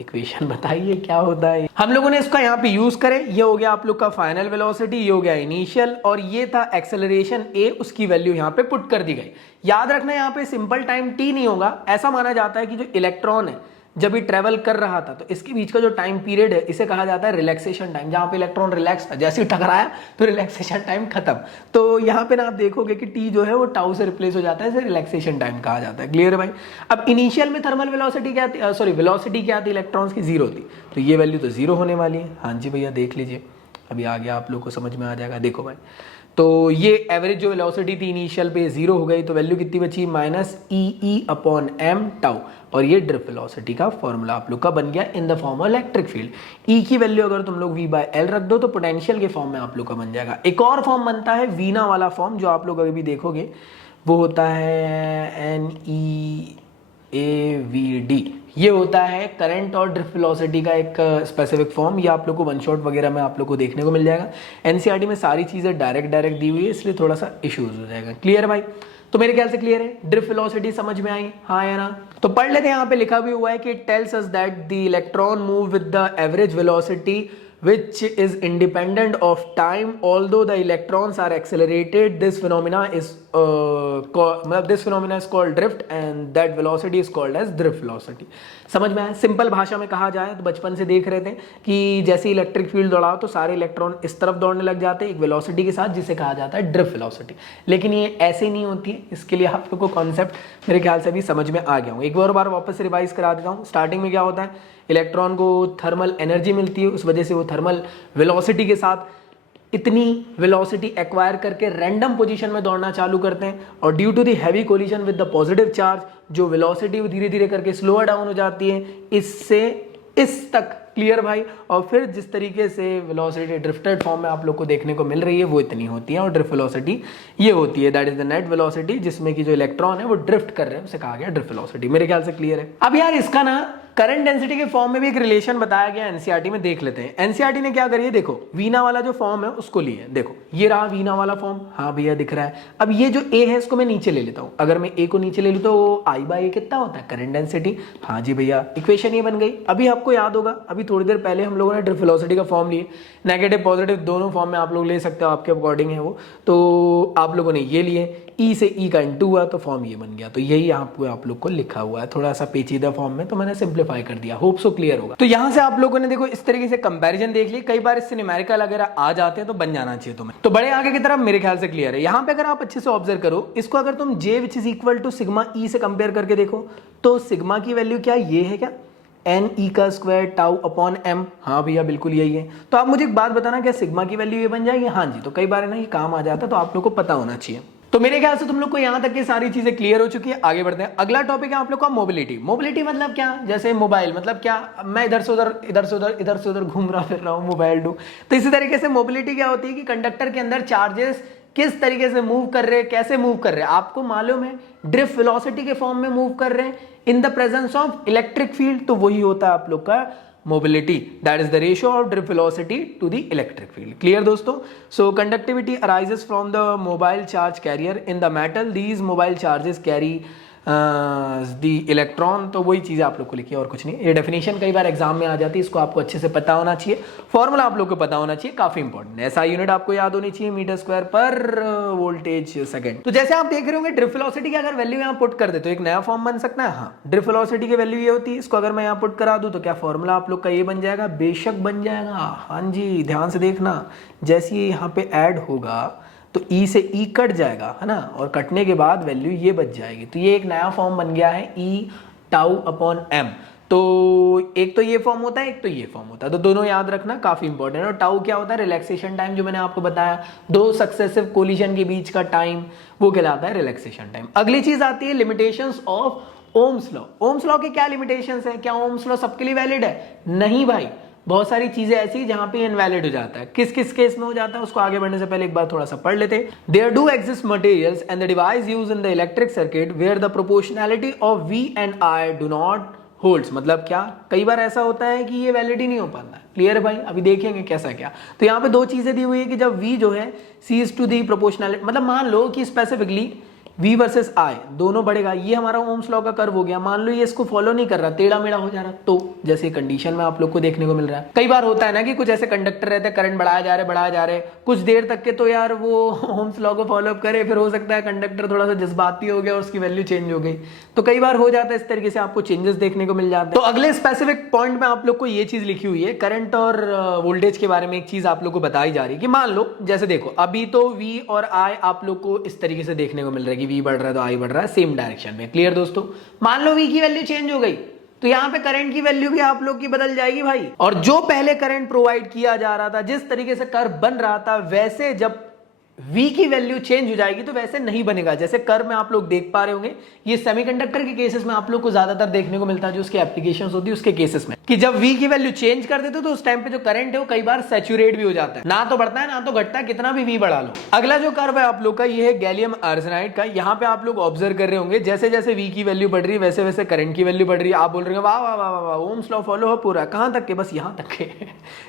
Equation बताइए क्या होता है। हम लोगों ने इसका यहाँ पे यूज करे, ये हो गया आप लोग का फाइनल वेलोसिटी, ये हो गया इनिशियल, और ये था एक्सेलरेशन A, उसकी वैल्यू यहाँ पे पुट कर दी गई। याद रखना यहाँ पे सिंपल टाइम t नहीं होगा। ऐसा माना जाता है कि जो इलेक्ट्रॉन है जब भी ट्रेवल कर रहा था तो इसके बीच का जो टाइम पीरियड है इसे कहा जाता है रिलैक्सेशन टाइम, जहां पे इलेक्ट्रॉन रिलैक्स था, जैसे ही टकराया तो रिलैक्सेशन टाइम खत्म। तो यहाँ पे ना आप देखोगे कि टी जो है वो टाउ से रिप्लेस हो जाता है, इसे रिलैक्सेशन टाइम कहा जाता है। क्लियर है भाई? अब इनिशियल में थर्मल वेलोसिटी क्या थी, सॉरी वेलोसिटी क्या थी इलेक्ट्रॉन्स की? 0 थी। तो ये वैल्यू तो 0 होने वाली है। हाँ जी भैया देख लीजिए, अभी आ गया, आप लोग को समझ में आ जाएगा। देखो भाई, तो ये एवरेज जो वेलोसिटी थी इनिशियल पे 0 हो गई, तो वैल्यू कितनी बची? -EE/m टाउ, और ये ड्रिफ्ट वेलोसिटी का फॉर्मूला आप लोग का बन गया in the form of electric field. E की वैल्यू अगर तुम लोग V/L रख दो तो पोटेंशियल के फॉर्म में आप लोग का बन जाएगा। एक और फॉर्म बनता है वीना वाला फॉर्म, जो आप लोग अभी भी देखोगे, वो होता है NEAVD। ये होता है करंट और ड्रिफ्ट वेलोसिटी का एक स्पेसिफिक फॉर्म। ये आप लोग को वन शॉट वगैरह में आप लोग को देखने को मिल जाएगा। एनसीईआरटी में सारी चीजें डायरेक्ट दी हुई है, इसलिए थोड़ा सा इश्यूज हो जाएगा। क्लियर भाई? तो मेरे ख्याल से क्लियर है, ड्रिफ्ट वेलोसिटी समझ में आई, हाँ या ना? तो पढ़ लेते हैं, यहाँ पे लिखा भी हुआ है कि tells us that the electron move with the average velocity which is independent of time although the electrons are accelerated. This phenomena is called drift and that velocity is called as drift velocity. समझ में आया? Simple भाषा में कहा जाए तो बचपन से देख रहे थे कि जैसे इलेक्ट्रिक फील्ड दौड़ाओ तो सारे इलेक्ट्रॉन इस तरफ दौड़ने लग जाते हैं एक वेलोसिटी के साथ, जिसे कहा जाता है ड्रिफ्ट वेलोसिटी। लेकिन ये ऐसे नहीं होती है, इसके लिए आप लोग को कॉन्सेप्ट मेरे ख्याल से भी समझ में आ गया हूँ। एक बार वापस से रिवाइज करा देता हूँ। स्टार्टिंग में क्या होता है, इलेक्ट्रॉन को थर्मल एनर्जी मिलती है, उस वजह से वो थर्मल वेलोसिटी के साथ इतनी वेलोसिटी एक्वायर करके रैंडम पोजीशन में दौड़ना चालू करते हैं, और due to the heavy collision with the positive charge जो वेलोसिटी वो धीरे धीरे करके स्लोअर डाउन हो जाती है, इससे इस तक। क्लियर भाई? और फिर जिस तरीके से वेलोसिटी ड्रिफ्टेड फॉर्म में आप लोग को देखने को मिल रही है वो इतनी होती है, और ड्रिफ्ट वेलोसिटी ये होती है, that is the net velocity, जिसमें कि जो इलेक्ट्रॉन है वो ड्रिफ्ट कर रहे हैं, उसे कहा गया ड्रिफ्ट वेलोसिटी। मेरे ख्याल से क्लियर है। अब यार इसका ना करंट डेंसिटी के फॉर्म में भी एक रिलेशन बताया गया एनसीईआरटी में, देख लेते हैं। एनसीईआरटी ने क्या करी है, देखो वीना वाला जो फॉर्म है उसको लिए, देखो ये रहा वीना वाला फॉर्म, हाँ भैया दिख रहा है। अब ये जो ए है इसको मैं नीचे ले लेता हूं, अगर मैं ए को नीचे ले लूं तो I/A कितना होता है, करंट डेंसिटी। हाँ जी भैया, इक्वेशन ये बन गई। अभी आपको याद होगा, अभी थोड़ी देर पहले हम लोगों ने ड्रिफ्ट वेलोसिटी का फॉर्म लिए, नेगेटिव पॉजिटिव दोनों फॉर्म में आप लोग ले सकते हो, आपके अकॉर्डिंग है वो। तो आप लोगों ने ये लिए, ई से ई का इनटू हुआ तो फॉर्म ये बन गया। तो यही आपको आप लोग को लिखा हुआ है, थोड़ा सा पेचीदा फॉर्म में, तो मैंने सिंप्लीफाई कर दिया। होप सो क्लियर होगा। तो यहां से आप लोगों ने देखो इस तरीके से कंपैरिजन देख ली, कई बार इससे न्यूमेरिकल वगैरह आ जाते हैं तो बन जाना चाहिए तुम्हें। तो बड़े आगे की तरफ मेरे ख्याल से क्लियर है। यहाँ पे अगर आप अच्छे से ऑब्जर्व करो इसको, अगर तुम J which is equal to sigma E से कंपेयर करके देखो तो सिग्मा की वैल्यू क्या ये है, क्या NE का स्क्वायर टाउ अपॉन M। हाँ भैया बिल्कुल यही है। तो आप मुझे एक बात बताना, क्या सिग्मा की वैल्यू ये बन जाएगी? हाँ जी। तो कई बार है ना ये काम आ जाता है, तो आप लोग को पता होना चाहिए। तो मेरे ख्याल से तुम लोग को यहां तक की सारी चीजें क्लियर हो चुकी है। आगे बढ़ते हैं। अगला टॉपिक है आप लोग का मोबिलिटी। मोबिलिटी मतलब क्या? जैसे मोबाइल मतलब क्या, मैं इधर से उधर घूम रहा फिर रहा हूँ, मोबाइल डू। तो इसी तरीके से मोबिलिटी क्या होती है कि कंडक्टर के अंदर चार्जेस किस तरीके से मूव कर रहे हैं, कैसे मूव कर रहे हैं, आपको मालूम है ड्रिफ्ट वेलोसिटी के फॉर्म में मूव कर रहे हैं in the presence of electric field. तो वही होता है आप लोग का mobility, that is the ratio of drift velocity to the electric field. Clear दोस्तों? So conductivity arises from the mobile charge carrier in the metal. These mobile charges carry the electron, तो वही चीज़ आप लोग को लिखी है और कुछ नहीं। ये डेफिनेशन कई बार एग्जाम में आ जाती है, इसको आपको अच्छे से पता होना चाहिए, फॉर्मूला आप लोग को पता होना चाहिए, काफी इंपॉर्टेंट है। ऐसा यूनिट आपको याद होनी चाहिए, मीटर स्क्वायर पर वोल्टेज सेकंड। तो जैसे आप देख रहे होंगे ड्रिफ्ट वेलोसिटी की अगर वैल्यू यहाँ पुट कर दे तो एक नया फॉर्म बन सकता है। हाँ, ड्रिफ्ट वेलोसिटी की वैल्यू ये होती है, इसको अगर मैं यहाँ पुट करा दूं तो क्या फॉर्मूला आप लोग का ये बन जाएगा, बेशक बन जाएगा। हाँ जी, ध्यान से देखना, जैसे ये यहाँ पे ऐड होगा तो ई से ई कट जाएगा, है ना, और कटने के बाद वैल्यू ये बच जाएगी। तो ये एक नया फॉर्म बन गया है, ई टाउ अपॉन एम। तो एक तो ये फॉर्म होता है, एक तो ये फॉर्म होता है, तो दोनों याद रखना, काफी इंपॉर्टेंट है। और टाउ क्या होता है, रिलैक्सेशन टाइम, जो मैंने आपको बताया, दो सक्सेसिव कोलिजन के बीच का टाइम, वो कहलाता है रिलैक्सेशन टाइम। अगली चीज आती है limitations of Ohm's law. Ohm's law के क्या लिमिटेशंस है, क्या ओम्स लॉ सबके लिए वैलिड है? नहीं भाई, बहुत सारी चीजें ऐसी जहां पे इनवैलिड हो जाता है। किस किस केस में हो जाता है, उसको आगे बढ़ने से पहले एक बार थोड़ा सा पढ़ लेते हैं। There do exist materials and the device used in the electric circuit where the proportionality of V and I do not holds. मतलब क्या, कई बार ऐसा होता है कि ये वैलिड ही नहीं हो पाता है। क्लियर है भाई, अभी देखेंगे कैसा क्या। तो यहाँ पे दो चीजें दी हुई है कि जब V जो है C is to the proportionality, मतलब मान लो कि स्पेसिफिकली V वर्सेस I दोनों बढ़ेगा, ये हमारा ओम्स लॉ का कर्व हो गया। मान लो ये इसको फॉलो नहीं कर रहा, टेढ़ा मेढ़ा हो जा रहा, तो जैसे कंडीशन में आप लोग को देखने को मिल रहा है। कई बार होता है ना कि कुछ ऐसे कंडक्टर रहते हैं, करंट बढ़ाया जा रहे कुछ देर तक के, तो यार वो ओम्स लॉ को फॉलो अप करे, फिर हो सकता है कंडक्टर थोड़ा सा जज्बाती हो गया और उसकी वैल्यू चेंज हो गई। तो कई बार हो जाता है इस तरीके से, आपको चेंजेस देखने को मिल जाते हैं। तो अगले स्पेसिफिक पॉइंट में आप लोग को ये चीज लिखी हुई है, करंट और वोल्टेज के बारे में एक चीज आप लोग को बताई जा रही है कि मान लो जैसे देखो, अभी तो V और I आप लोग को इस तरीके से देखने को मिल रहा है कि V बढ़ रहा है तो I बढ़ रहा है सेम डायरेक्शन में। क्लियर दोस्तों, मान लो V की वैल्यू चेंज हो गई तो यहां पे करंट की वैल्यू भी आप लोग की बदल जाएगी भाई। और जो पहले करंट प्रोवाइड किया जा रहा था, जिस तरीके से कर्व बन रहा था, वैसे जब V की वैल्यू चेंज हो जाएगी तो वैसे नहीं बनेगा। जैसे कर्व में आप लोग देख पा रहे होंगे, ये सेमीकंडक्टर के केसेस में आप लोग को ज्यादातर देखने को मिलता है, जो उसकी एप्लीकेशंस होती है उसके केसेस में, कि जब V की वैल्यू चेंज कर देते तो उस टाइम पे जो करंट है वो कई बार सैचुरेट भी हो जाता है, ना तो बढ़ता है ना तो घटता है, कितना भी V बढ़ा लो। अगला जो कर्व है आप लोग का, ये है गैलियम आर्सेनाइड का। यहाँ पे आप लोग ऑब्जर्व कर रहे होंगे, जैसे जैसे V की वैल्यू बढ़ रही है वैसे वैसे करंट की वैल्यू बढ़ रही है। आप बोल रहे हैं वाह वाह वाह वाह, ओम्स लॉ फॉलो हो पूरा, कहां तक के? बस यहां तक के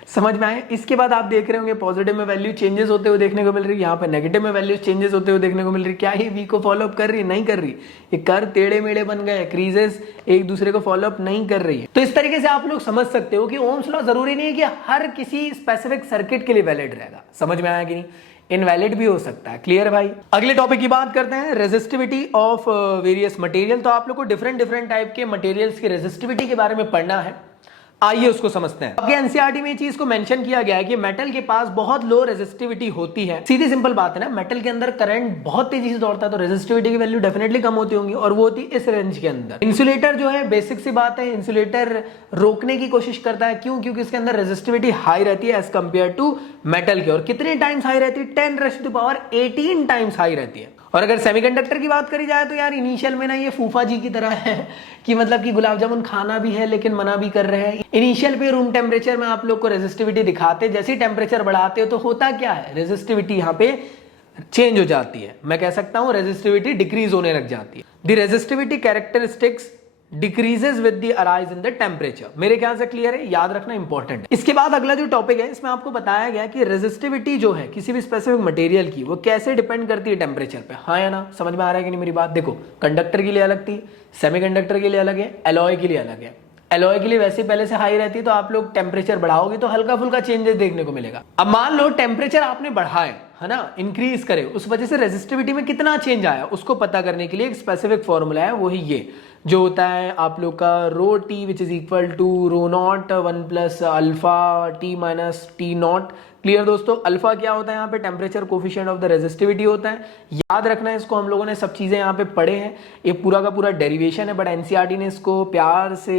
समझ में आए। इसके बाद आप देख रहे होंगे पॉजिटिव में वैल्यू चेंजेस होते हुए देखने को मिल रही है, यहाँ पे नेगेटिव में वैल्यू चेंजेस होते हुए देखने को मिल रही। क्या ही V को फॉलो अप कर रही है? नहीं कर रही। ये कर्व टेढ़े मेढ़े बन गए, क्रीजेस एक दूसरे को फॉलो अप नहीं कर रही है। तो इस तरीके से आप लोग समझ सकते हो कि ओम्स लॉ जरूरी नहीं है कि हर किसी स्पेसिफिक सर्किट के लिए वैलिड रहेगा। समझ में आया कि नहीं? इनवैलिड भी हो सकता है। क्लियर भाई। अगले टॉपिक की बात करते हैं, रेजिस्टिविटी ऑफ वेरियस मटेरियल। तो आप लोग को डिफरेंट टाइप के मटेरियल्स की रेजिस्टिविटी के बारे में पढ़ना है, आइए उसको समझते हैं। आपके एनसीईआरटी में ये चीज को मेंशन किया गया है कि मेटल के पास बहुत लो रेजिस्टिविटी होती है। सीधी सिंपल बात है ना, मेटल के अंदर करंट बहुत तेजी से दौड़ता है तो रेजिस्टिविटी की वैल्यू डेफिनेटली कम होती होंगी, और वो होती है इस रेंज के अंदर। इंसुलेटर जो है, बेसिक सी बात है, इंसुलेटर रोकने की कोशिश करता है। क्यों? क्योंकि इसके अंदर रेजिस्टिविटी हाई रहती है एज कंपेयर टू मेटल के। और कितने टाइम्स हाई रहती है? 10⁻18 टाइम्स हाई रहती है। और अगर सेमीकंडक्टर की बात करी जाए तो यार इनिशियल में ना ये फूफा जी की तरह है कि मतलब कि गुलाब जामुन खाना भी है लेकिन मना भी कर रहे हैं। इनिशियल पे रूम टेम्परेचर में आप लोग को रेजिस्टिविटी दिखाते, जैसे ही टेम्परेचर बढ़ाते हो तो होता क्या है, रेजिस्टिविटी यहाँ पे चेंज हो जाती है। मैं कह सकता हूं रेजिस्टिविटी डिक्रीज होने लग जाती है। The resistivity characteristics decreases with the arise in the temperature. मेरे ख्याल से क्लियर है, याद रखना इंपॉर्टेंट है। इसके बाद अगला जो टॉपिक है, इसमें आपको बताया गया कि रेजिस्टिविटी जो है किसी भी स्पेसिफिक मटेरियल की, वो कैसे डिपेंड करती है टेम्परेचर पे। हाँ या ना, समझ में आ रहा है कि नहीं मेरी बात? देखो, कंडक्टर के लिए अलग थी, सेमीकंडक्टर के लिए अलग है, एलॉय के लिए अलग है। एलॉय के लिए वैसे पहले से हाई रहती है, तो आप लोग टेम्परेचर बढ़ाओगे तो हल्का फुल्का चेंजेस देखने को मिलेगा। अब मान लो टेम्परेचर आपने बढ़ाए, है ना, इंक्रीज करे, उस वजह से रेजिस्टिविटी में कितना चेंज आया, उसको पता करने के लिए एक स्पेसिफिक फॉर्मूला है, वही ये जो होता है आप लोग का rho T which is equal to rho naught 1 plus alpha T minus T naught. Clear दोस्तों? अल्फा क्या होता है यहाँ पे? Temperature coefficient of the resistivity होता है। याद रखना है इसको, हम लोगों ने सब चीजें यहाँ पे पढ़े हैं, ये पूरा का पूरा डेरिवेशन है, बट एनसीईआरटी ने इसको प्यार से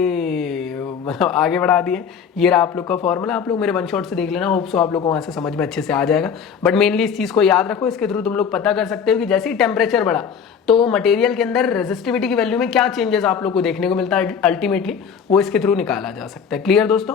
मतलब आगे बढ़ा दिए। ये रहा आप लोग का फॉर्मूला, आप लोग मेरे वन शॉट से देख लेना, होप सो आप लोग को वहां से समझ में अच्छे से आ जाएगा। बट मेनली इस चीज को याद रखो, इसके थ्रू तुम लोग पता कर सकते हो कि जैसे ही टेम्परेचर बढ़ा तो मटेरियल के अंदर रेजिस्टिविटी की वैल्यू में क्या चेंजेस आप लोग को देखने को मिलता है, अल्टीमेटली वो इसके थ्रू निकाला जा सकता है। क्लियर दोस्तों?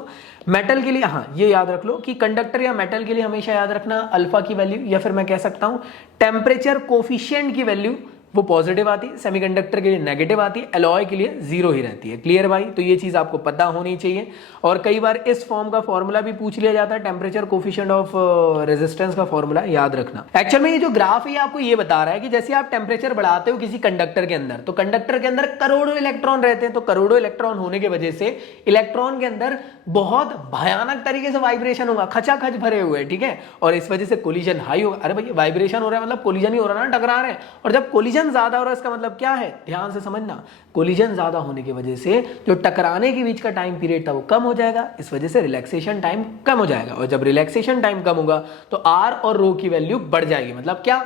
मेटल के लिए हाँ ये याद रख लो कि कंडक्टर या मेटल के लिए हमेशा याद रखना अल्फा की वैल्यू, या फिर मैं कह सकता हूं टेम्परेचर कोफिशिएंट की वैल्यू वो पॉजिटिव आती है, सेमीकंडक्टर के लिए नेगेटिव आती है, एलॉय के लिए जीरो ही रहती है। क्लियर भाई? तो ये चीज आपको पता होनी चाहिए। और कई बार इस फॉर्म का फॉर्मूला भी पूछ लिया जाता है, टेम्परेचर कोफिशिएंट ऑफ रेजिस्टेंस का फॉर्मूला याद रखना। एक्चुअल में ये जो ग्राफ है आपको ये बता रहा है कि जैसे आप टेम्परेचर बढ़ाते हो किसी कंडक्टर के अंदर, तो कंडक्टर के अंदर करोड़ों इलेक्ट्रॉन रहते हैं, तो करोड़ों इलेक्ट्रॉन होने की वजह से इलेक्ट्रॉन के अंदर बहुत भयानक तरीके से वाइब्रेशन होगा, खचाखच भरे हुए, ठीक है, और इस वजह से कोलिजन हाई होगा। अरे भैया वाइब्रेशन हो रहा है मतलब कोलिजन ही हो रहा है ना, टकरा रहे हैं। और जब कोलिजन ज्यादा हो रहा है इसका मतलब क्या है, ध्यान से समझना, कोलिजन ज्यादा होने की वजह से जो टकराने के बीच का टाइम पीरियड था वो कम हो जाएगा, इस वजह से रिलैक्सेशन टाइम कम हो जाएगा। और जब रिलैक्सेशन टाइम कम होगा तो आर और रो की वैल्यू बढ़ जाएगी, मतलब क्या,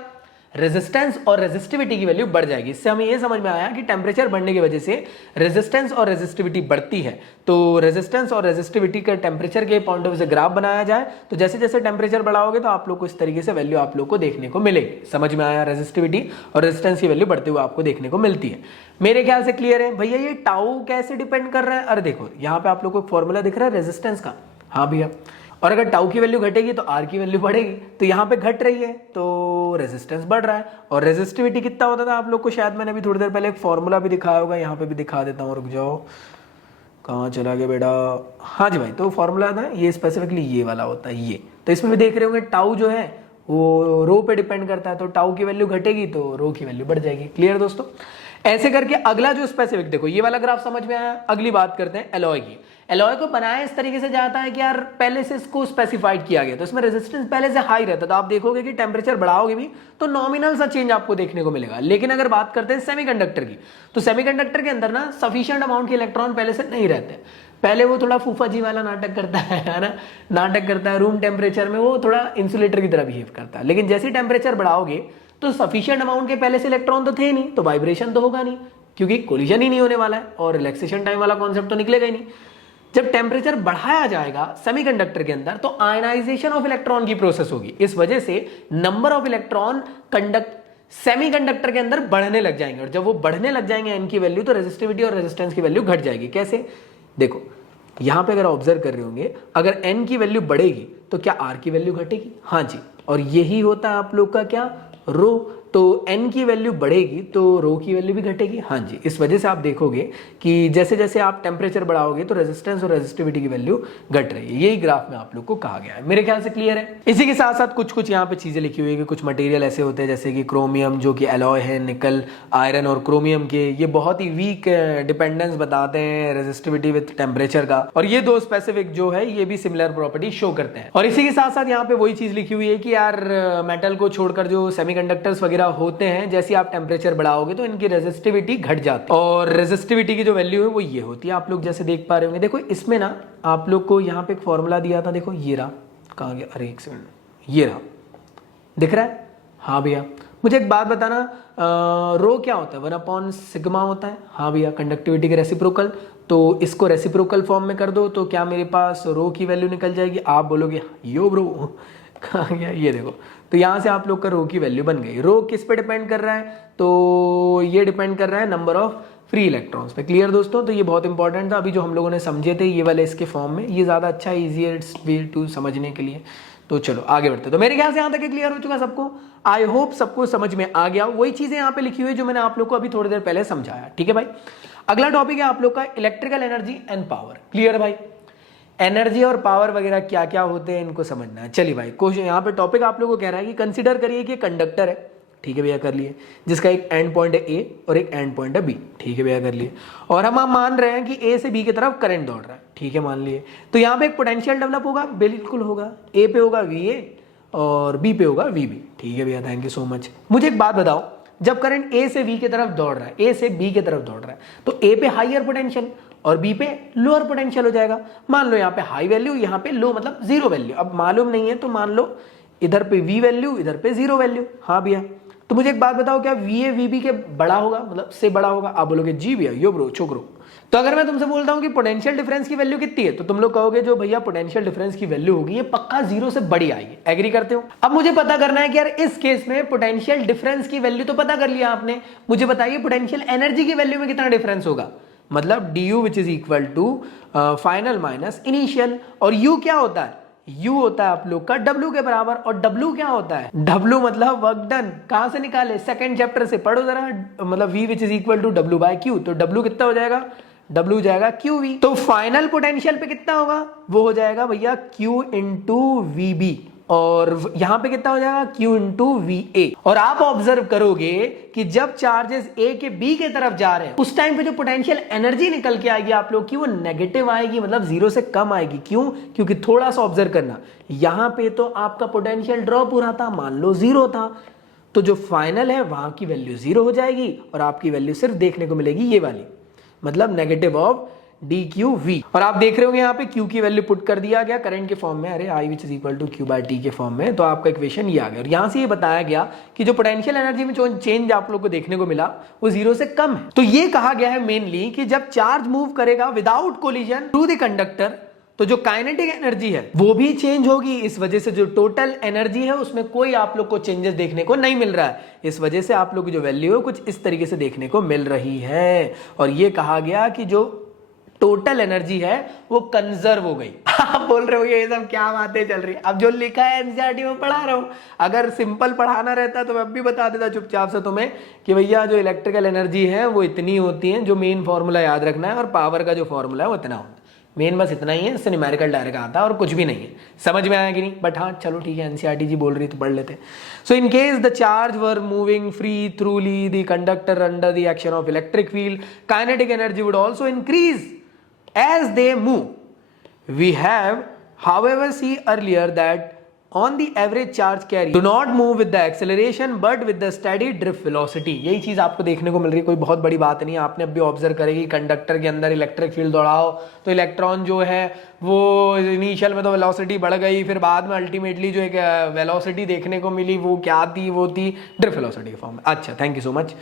रेजिस्टेंस और रेजिस्टिविटी की वैल्यू बढ़ जाएगी। इससे हमें यह समझ में आया कि टेम्परेचर बढ़ने की वजह से रेजिस्टेंस और रेजिस्टिविटी बढ़ती है। तो रेजिस्टेंस और रेजिस्टिविटी का टेम्परेचर के पॉइंट ऑफ व्यू से ग्राफ बनाया जाए तो जैसे जैसे टेम्परेचर बढ़ाओगे तो आप लोग को इस तरीके से वैल्यू आप लोग को देखने को मिलेगी। समझ में आया? रेजिस्टिविटी और रेजिस्टेंस की वैल्यू बढ़ते हुए आपको देखने को मिलती है। मेरे ख्याल से क्लियर है भैया। ये टाउ कैसे डिपेंड कर रहा है? अरे देखो यहाँ पे आप लोग को एक फॉर्मूला दिख रहा है रेजिस्टेंस का, हाँ भैया, और अगर टाउ की वैल्यू घटेगी तो आर की वैल्यू बढ़ेगी, तो यहाँ पे घट रही है तो रेजिस्टेंस बढ़ रहा है। और रेजिस्टिविटी कितना होता था आप लोग को शायद मैंने अभी थोड़ी देर पहले एक फॉर्मूला भी दिखाया होगा, यहाँ पे भी दिखा देता हूँ, रुक जाओ, कहाँ चला गया बेटा, हाँ जी भाई, तो फॉर्मूला था ये स्पेसिफिकली ये वाला होता है ये। तो इसमें भी देख रहे होंगे टाउ जो है वो रो पे डिपेंड करता है, तो टाउ की वैल्यू घटेगी तो रो की वैल्यू बढ़ जाएगी। क्लियर दोस्तों? ऐसे करके अगला जो स्पेसिफिक, देखो ये वाला ग्राफ समझ में आया। अगली बात करते हैं एलॉय की। एलॉय को बनाया इस तरीके से जाता है कि यार पहले से इसको स्पेसिफाइड किया गया, तो इसमें रेजिस्टेंस पहले से हाई रहता है, तो आप देखोगे कि टेम्परेचर बढ़ाओगे भी तो नॉमिनल सा चेंज आपको देखने को मिलेगा। लेकिन अगर बात करते हैं सेमीकंडक्टर की, तो सेमीकंडक्टर के अंदर ना सफिशिएंट अमाउंट के इलेक्ट्रॉन पहले से नहीं रहते। पहले वो थोड़ा फूफा जी वाला नाटक करता है ना, नाटक करता है, रूम टेम्परेचर में वो थोड़ा इंसुलेटर की तरह बिहेव करता है। लेकिन जैसे टेम्परेचर बढ़ाओगे तो सफिशिएंट अमाउंट के पहले से इलेक्ट्रॉन तो थे नहीं, तो वाइब्रेशन तो होगा नहीं, क्योंकि कोलिजन ही नहीं होने वाला है और रिलैक्सेशन टाइम वाला कॉन्सेप्ट तो निकलेगा ही नहीं। जब टेम्परेचर बढ़ाया जाएगा सेमीकंडक्टर के अंदर तो आयनाइजेशन ऑफ इलेक्ट्रॉन की प्रोसेस होगी, इस वजह से नंबर ऑफ इलेक्ट्रॉन सेमीकंडक्टर के अंदर बढ़ने लग जाएंगे, और जब वो बढ़ने लग जाएंगे एन की वैल्यू, तो रेजिस्टिविटी और रेजिस्टेंस की वैल्यू घट जाएगी। कैसे? देखो यहां पे अगर ऑब्जर्व कर रहे होंगे, अगर एन की वैल्यू बढ़ेगी तो क्या आर की वैल्यू घटेगी? हाँ जी, और यही होता है आप लोग का क्या, रो। तो n की वैल्यू बढ़ेगी तो रो की वैल्यू भी घटेगी। हाँ जी, इस वजह से आप देखोगे कि जैसे जैसे आप टेम्परेचर बढ़ाओगे तो रेजिस्टेंस और रेजिस्टिविटी की वैल्यू घट रही है। यही ग्राफ में आप लोग को कहा गया है। मेरे ख्याल से क्लियर है। इसी के साथ साथ कुछ कुछ यहाँ पे चीजें लिखी हुई है कि कुछ मटेरियल ऐसे होते हैं जैसे कि क्रोमियम जो कि एलॉय है, निकल, आयरन और क्रोमियम के, ये बहुत ही वीक डिपेंडेंस बताते हैं रेजिस्टिविटी विद टेम्परेचर का, और ये दो स्पेसिफिक जो है ये भी सिमिलर प्रॉपर्टी शो करते हैं। और इसी के साथ साथ यहाँ पे वही चीज लिखी हुई है कि यार मेटल को छोड़कर जो सेमीकंडक्टर्स वगैरह होते हैं, जैसे आप टेम्परेचर बढ़ाओगे तो इनकी रेजिस्टिविटी घट जाती है, और रेजिस्टिविटी की जो वैल्यू है वो ये होती है। आप लोग जैसे देख पा रहे होंगे, देखो इसमें ना आप लोग को यहाँ पे एक फॉर्मूला दिया था, देखो ये रहा, कहाँ गया, अरे एक सेकंड, ये रहा, दिख रहा है? हाँ भैया, मुझे एक बात बताना, रो क्या होता है? 1/सिग्मा होता है। हाँ भैया, कंडक्टिविटी के रेसिप्रोकल, तो इसको रेसिप्रोकल फॉर्म में कर दो तो क्या मेरे पास रो की वैल्यू निकल जाएगी। आप बोलोगे यो ब्रो, कहाँ गया, ये देखो, तो यहां से आप लोग का रो की वैल्यू बन गई। रो किस पे डिपेंड कर रहा है? तो ये डिपेंड कर रहा है नंबर ऑफ फ्री इलेक्ट्रॉन्स पे। क्लियर दोस्तों? तो ये बहुत इंपॉर्टेंट था। अभी जो हम लोगों ने समझे थे ये वाले इसके फॉर्म में, ये ज्यादा अच्छा है, इजियर वे टू समझने के लिए। तो चलो आगे बढ़ते। तो मेरे ख्याल से यहां तक क्लियर हो चुका सबको। आई होप सबको समझ में आ गया। वही चीजें यहाँ पे लिखी हुई जो मैंने आप लोग को अभी थोड़ी देर पहले समझाया। ठीक है भाई, अगला टॉपिक है आप लोग का electrical energy and power. Clear भाई? एनर्जी और पावर वगैरह क्या क्या होते हैं इनको समझना है। चलिए भाई, क्वेश्चन यहाँ पे टॉपिक आप लोगों को कह रहा है कि कंसीडर करिए कि कंडक्टर है, ठीक है भैया कर लिए, जिसका एक एंड पॉइंट है ए और एक एंड पॉइंट है बी, ठीक है भैया कर लिए, और हम मान रहे हैं कि ए से बी की तरफ करंट दौड़ रहा है, ठीक है मान लिए। तो यहाँ पे एक पोटेंशियल डेवलप होगा, बिल्कुल होगा, ए पे होगा वी ए और बी पे होगा वी बी, ठीक है भैया, थैंक यू सो मच। मुझे एक बात बताओ, जब करंट ए से बी की तरफ दौड़ रहा है, ए से बी की तरफ दौड़ रहा है, तो ए पे हाइयर पोटेंशियल और बी पे लोअर पोटेंशियल हो जाएगा। मान लो यहाँ पे हाई वैल्यू, यहाँ पे लो, मतलब जीरो वैल्यू। अब मालूम नहीं है तो मान लो इधर पे वी वैल्यू, इधर पे जीरो वैल्यू। हाँ भैया, तो मुझे एक बात बताओ, क्या वी ए वी बी के बड़ा होगा, मतलब से बड़ा होगा? आप बोलोगे जी भैया, यो ब्रो छोकरो। तो अगर मैं तुमसे बोलता हूं कि पोटेंशियल डिफरेंस की वैल्यू कितनी है, तो तुम लोग कहोगे जो भैया पोटेंशियल डिफरेंस की वैल्यू होगी ये पक्का जीरो से बड़ी आएगी। एग्री करते हो? अब मुझे पता करना है कि यार इस केस में पोटेंशियल डिफरेंस की वैल्यू तो पता कर लिया आपने, मुझे बताइए पोटेंशियल एनर्जी की वैल्यू में कितना डिफरेंस होगा। मतलब du which is equal to final minus initial, और u क्या होता है? U होता है आप लोग का W के बराबर। और W क्या होता है? W मतलब वर्क डन। कहां से निकाले? सेकंड चैप्टर से पढ़ो जरा, मतलब V which is equal to W by Q। तो W कितना हो जाएगा? W हो जाएगा QV। तो फाइनल पोटेंशियल पे कितना होगा? वो हो जाएगा भैया Q इंटू VB। और यहां पे कितना हो जाएगा? Q into VA। और आप ऑब्जर्व करोगे कि जब चार्जेस A के B के तरफ जा रहे हैं उस टाइम पे जो पोटेंशियल एनर्जी निकल के आएगी आप लोग की, वो नेगेटिव आएगी, मतलब जीरो से कम आएगी। क्यों? क्योंकि थोड़ा सा ऑब्जर्व करना, यहां पे तो आपका पोटेंशियल ड्रॉप हो रहा था, मान लो जीरो था, तो जो फाइनल है वहां की वैल्यू जीरो हो जाएगी और आपकी वैल्यू सिर्फ देखने को मिलेगी ये वाली, मतलब नेगेटिव ऑफ dQV। और आप देख रहे होंगे यहाँ पे Q की वैल्यू पुट कर दिया गया करंट के फॉर्म में, अरे I which is equal to Q by T के फॉर्म में। तो आपका इक्वेशन ये आ गया। और यहां से ये बताया गया कि जो पोटेंशियल एनर्जी में जो चेंज आप लोग को देखने को मिला वो जीरो से कम है। तो ये कहा गया है मेनली कि जब चार्ज मूव करेगा without collision through the conductor, तो जो काइनेटिक एनर्जी है वो भी चेंज होगी। इस वजह से जो टोटल एनर्जी है उसमें कोई आप लोग को चेंजेस देखने को नहीं मिल रहा है। इस वजह से आप लोग की जो वैल्यू है कुछ इस तरीके से देखने को मिल रही है। और ये कहा गया कि जो टोटल एनर्जी है वो कंजर्व हो गई। आप बोल रहे हो ये सब क्या बातें चल रही है? अब जो लिखा है एनसीईआरटी में पढ़ा रहा हूं। अगर सिंपल पढ़ाना रहता तो मैं अब भी बता देता चुपचाप से तुम्हें कि भैया जो इलेक्ट्रिकल एनर्जी है वो इतनी होती है, जो मेन फॉर्मूला याद रखना है, और पावर का जो फॉर्मूला है वो इतना होता है। मेन बस इतना ही है, इससे न्यूमेरिकल डायरेक्ट आता है और कुछ भी नहीं है। समझ में आया कि नहीं? बट हाँ चलो ठीक है, एनसीईआरटी जी बोल रही तो पढ़ लेते। So in case the charge were moving free throughly the conductor under the action of electric field, kinetic energy would also increase as they move. We have, however, see earlier that on the average charge carry do not move with the acceleration but with the steady drift velocity. यही चीज आपको देखने को मिल रही है, कोई बहुत बड़ी बात नहीं है। आपने अभी ऑब्जर्व करेगी कंडक्टर के अंदर इलेक्ट्रिक फील्ड दौड़ाओ तो इलेक्ट्रॉन जो है वो इनिशियल में तो वेलोसिटी बढ़ गई, फिर बाद में अल्टीमेटली जो एक वेलोसिटी देखने को मिली वो क्या थी? वो थी ड्रिफ्ट वेलोसिटी के फॉर्म में। अच्छा, thank you so much.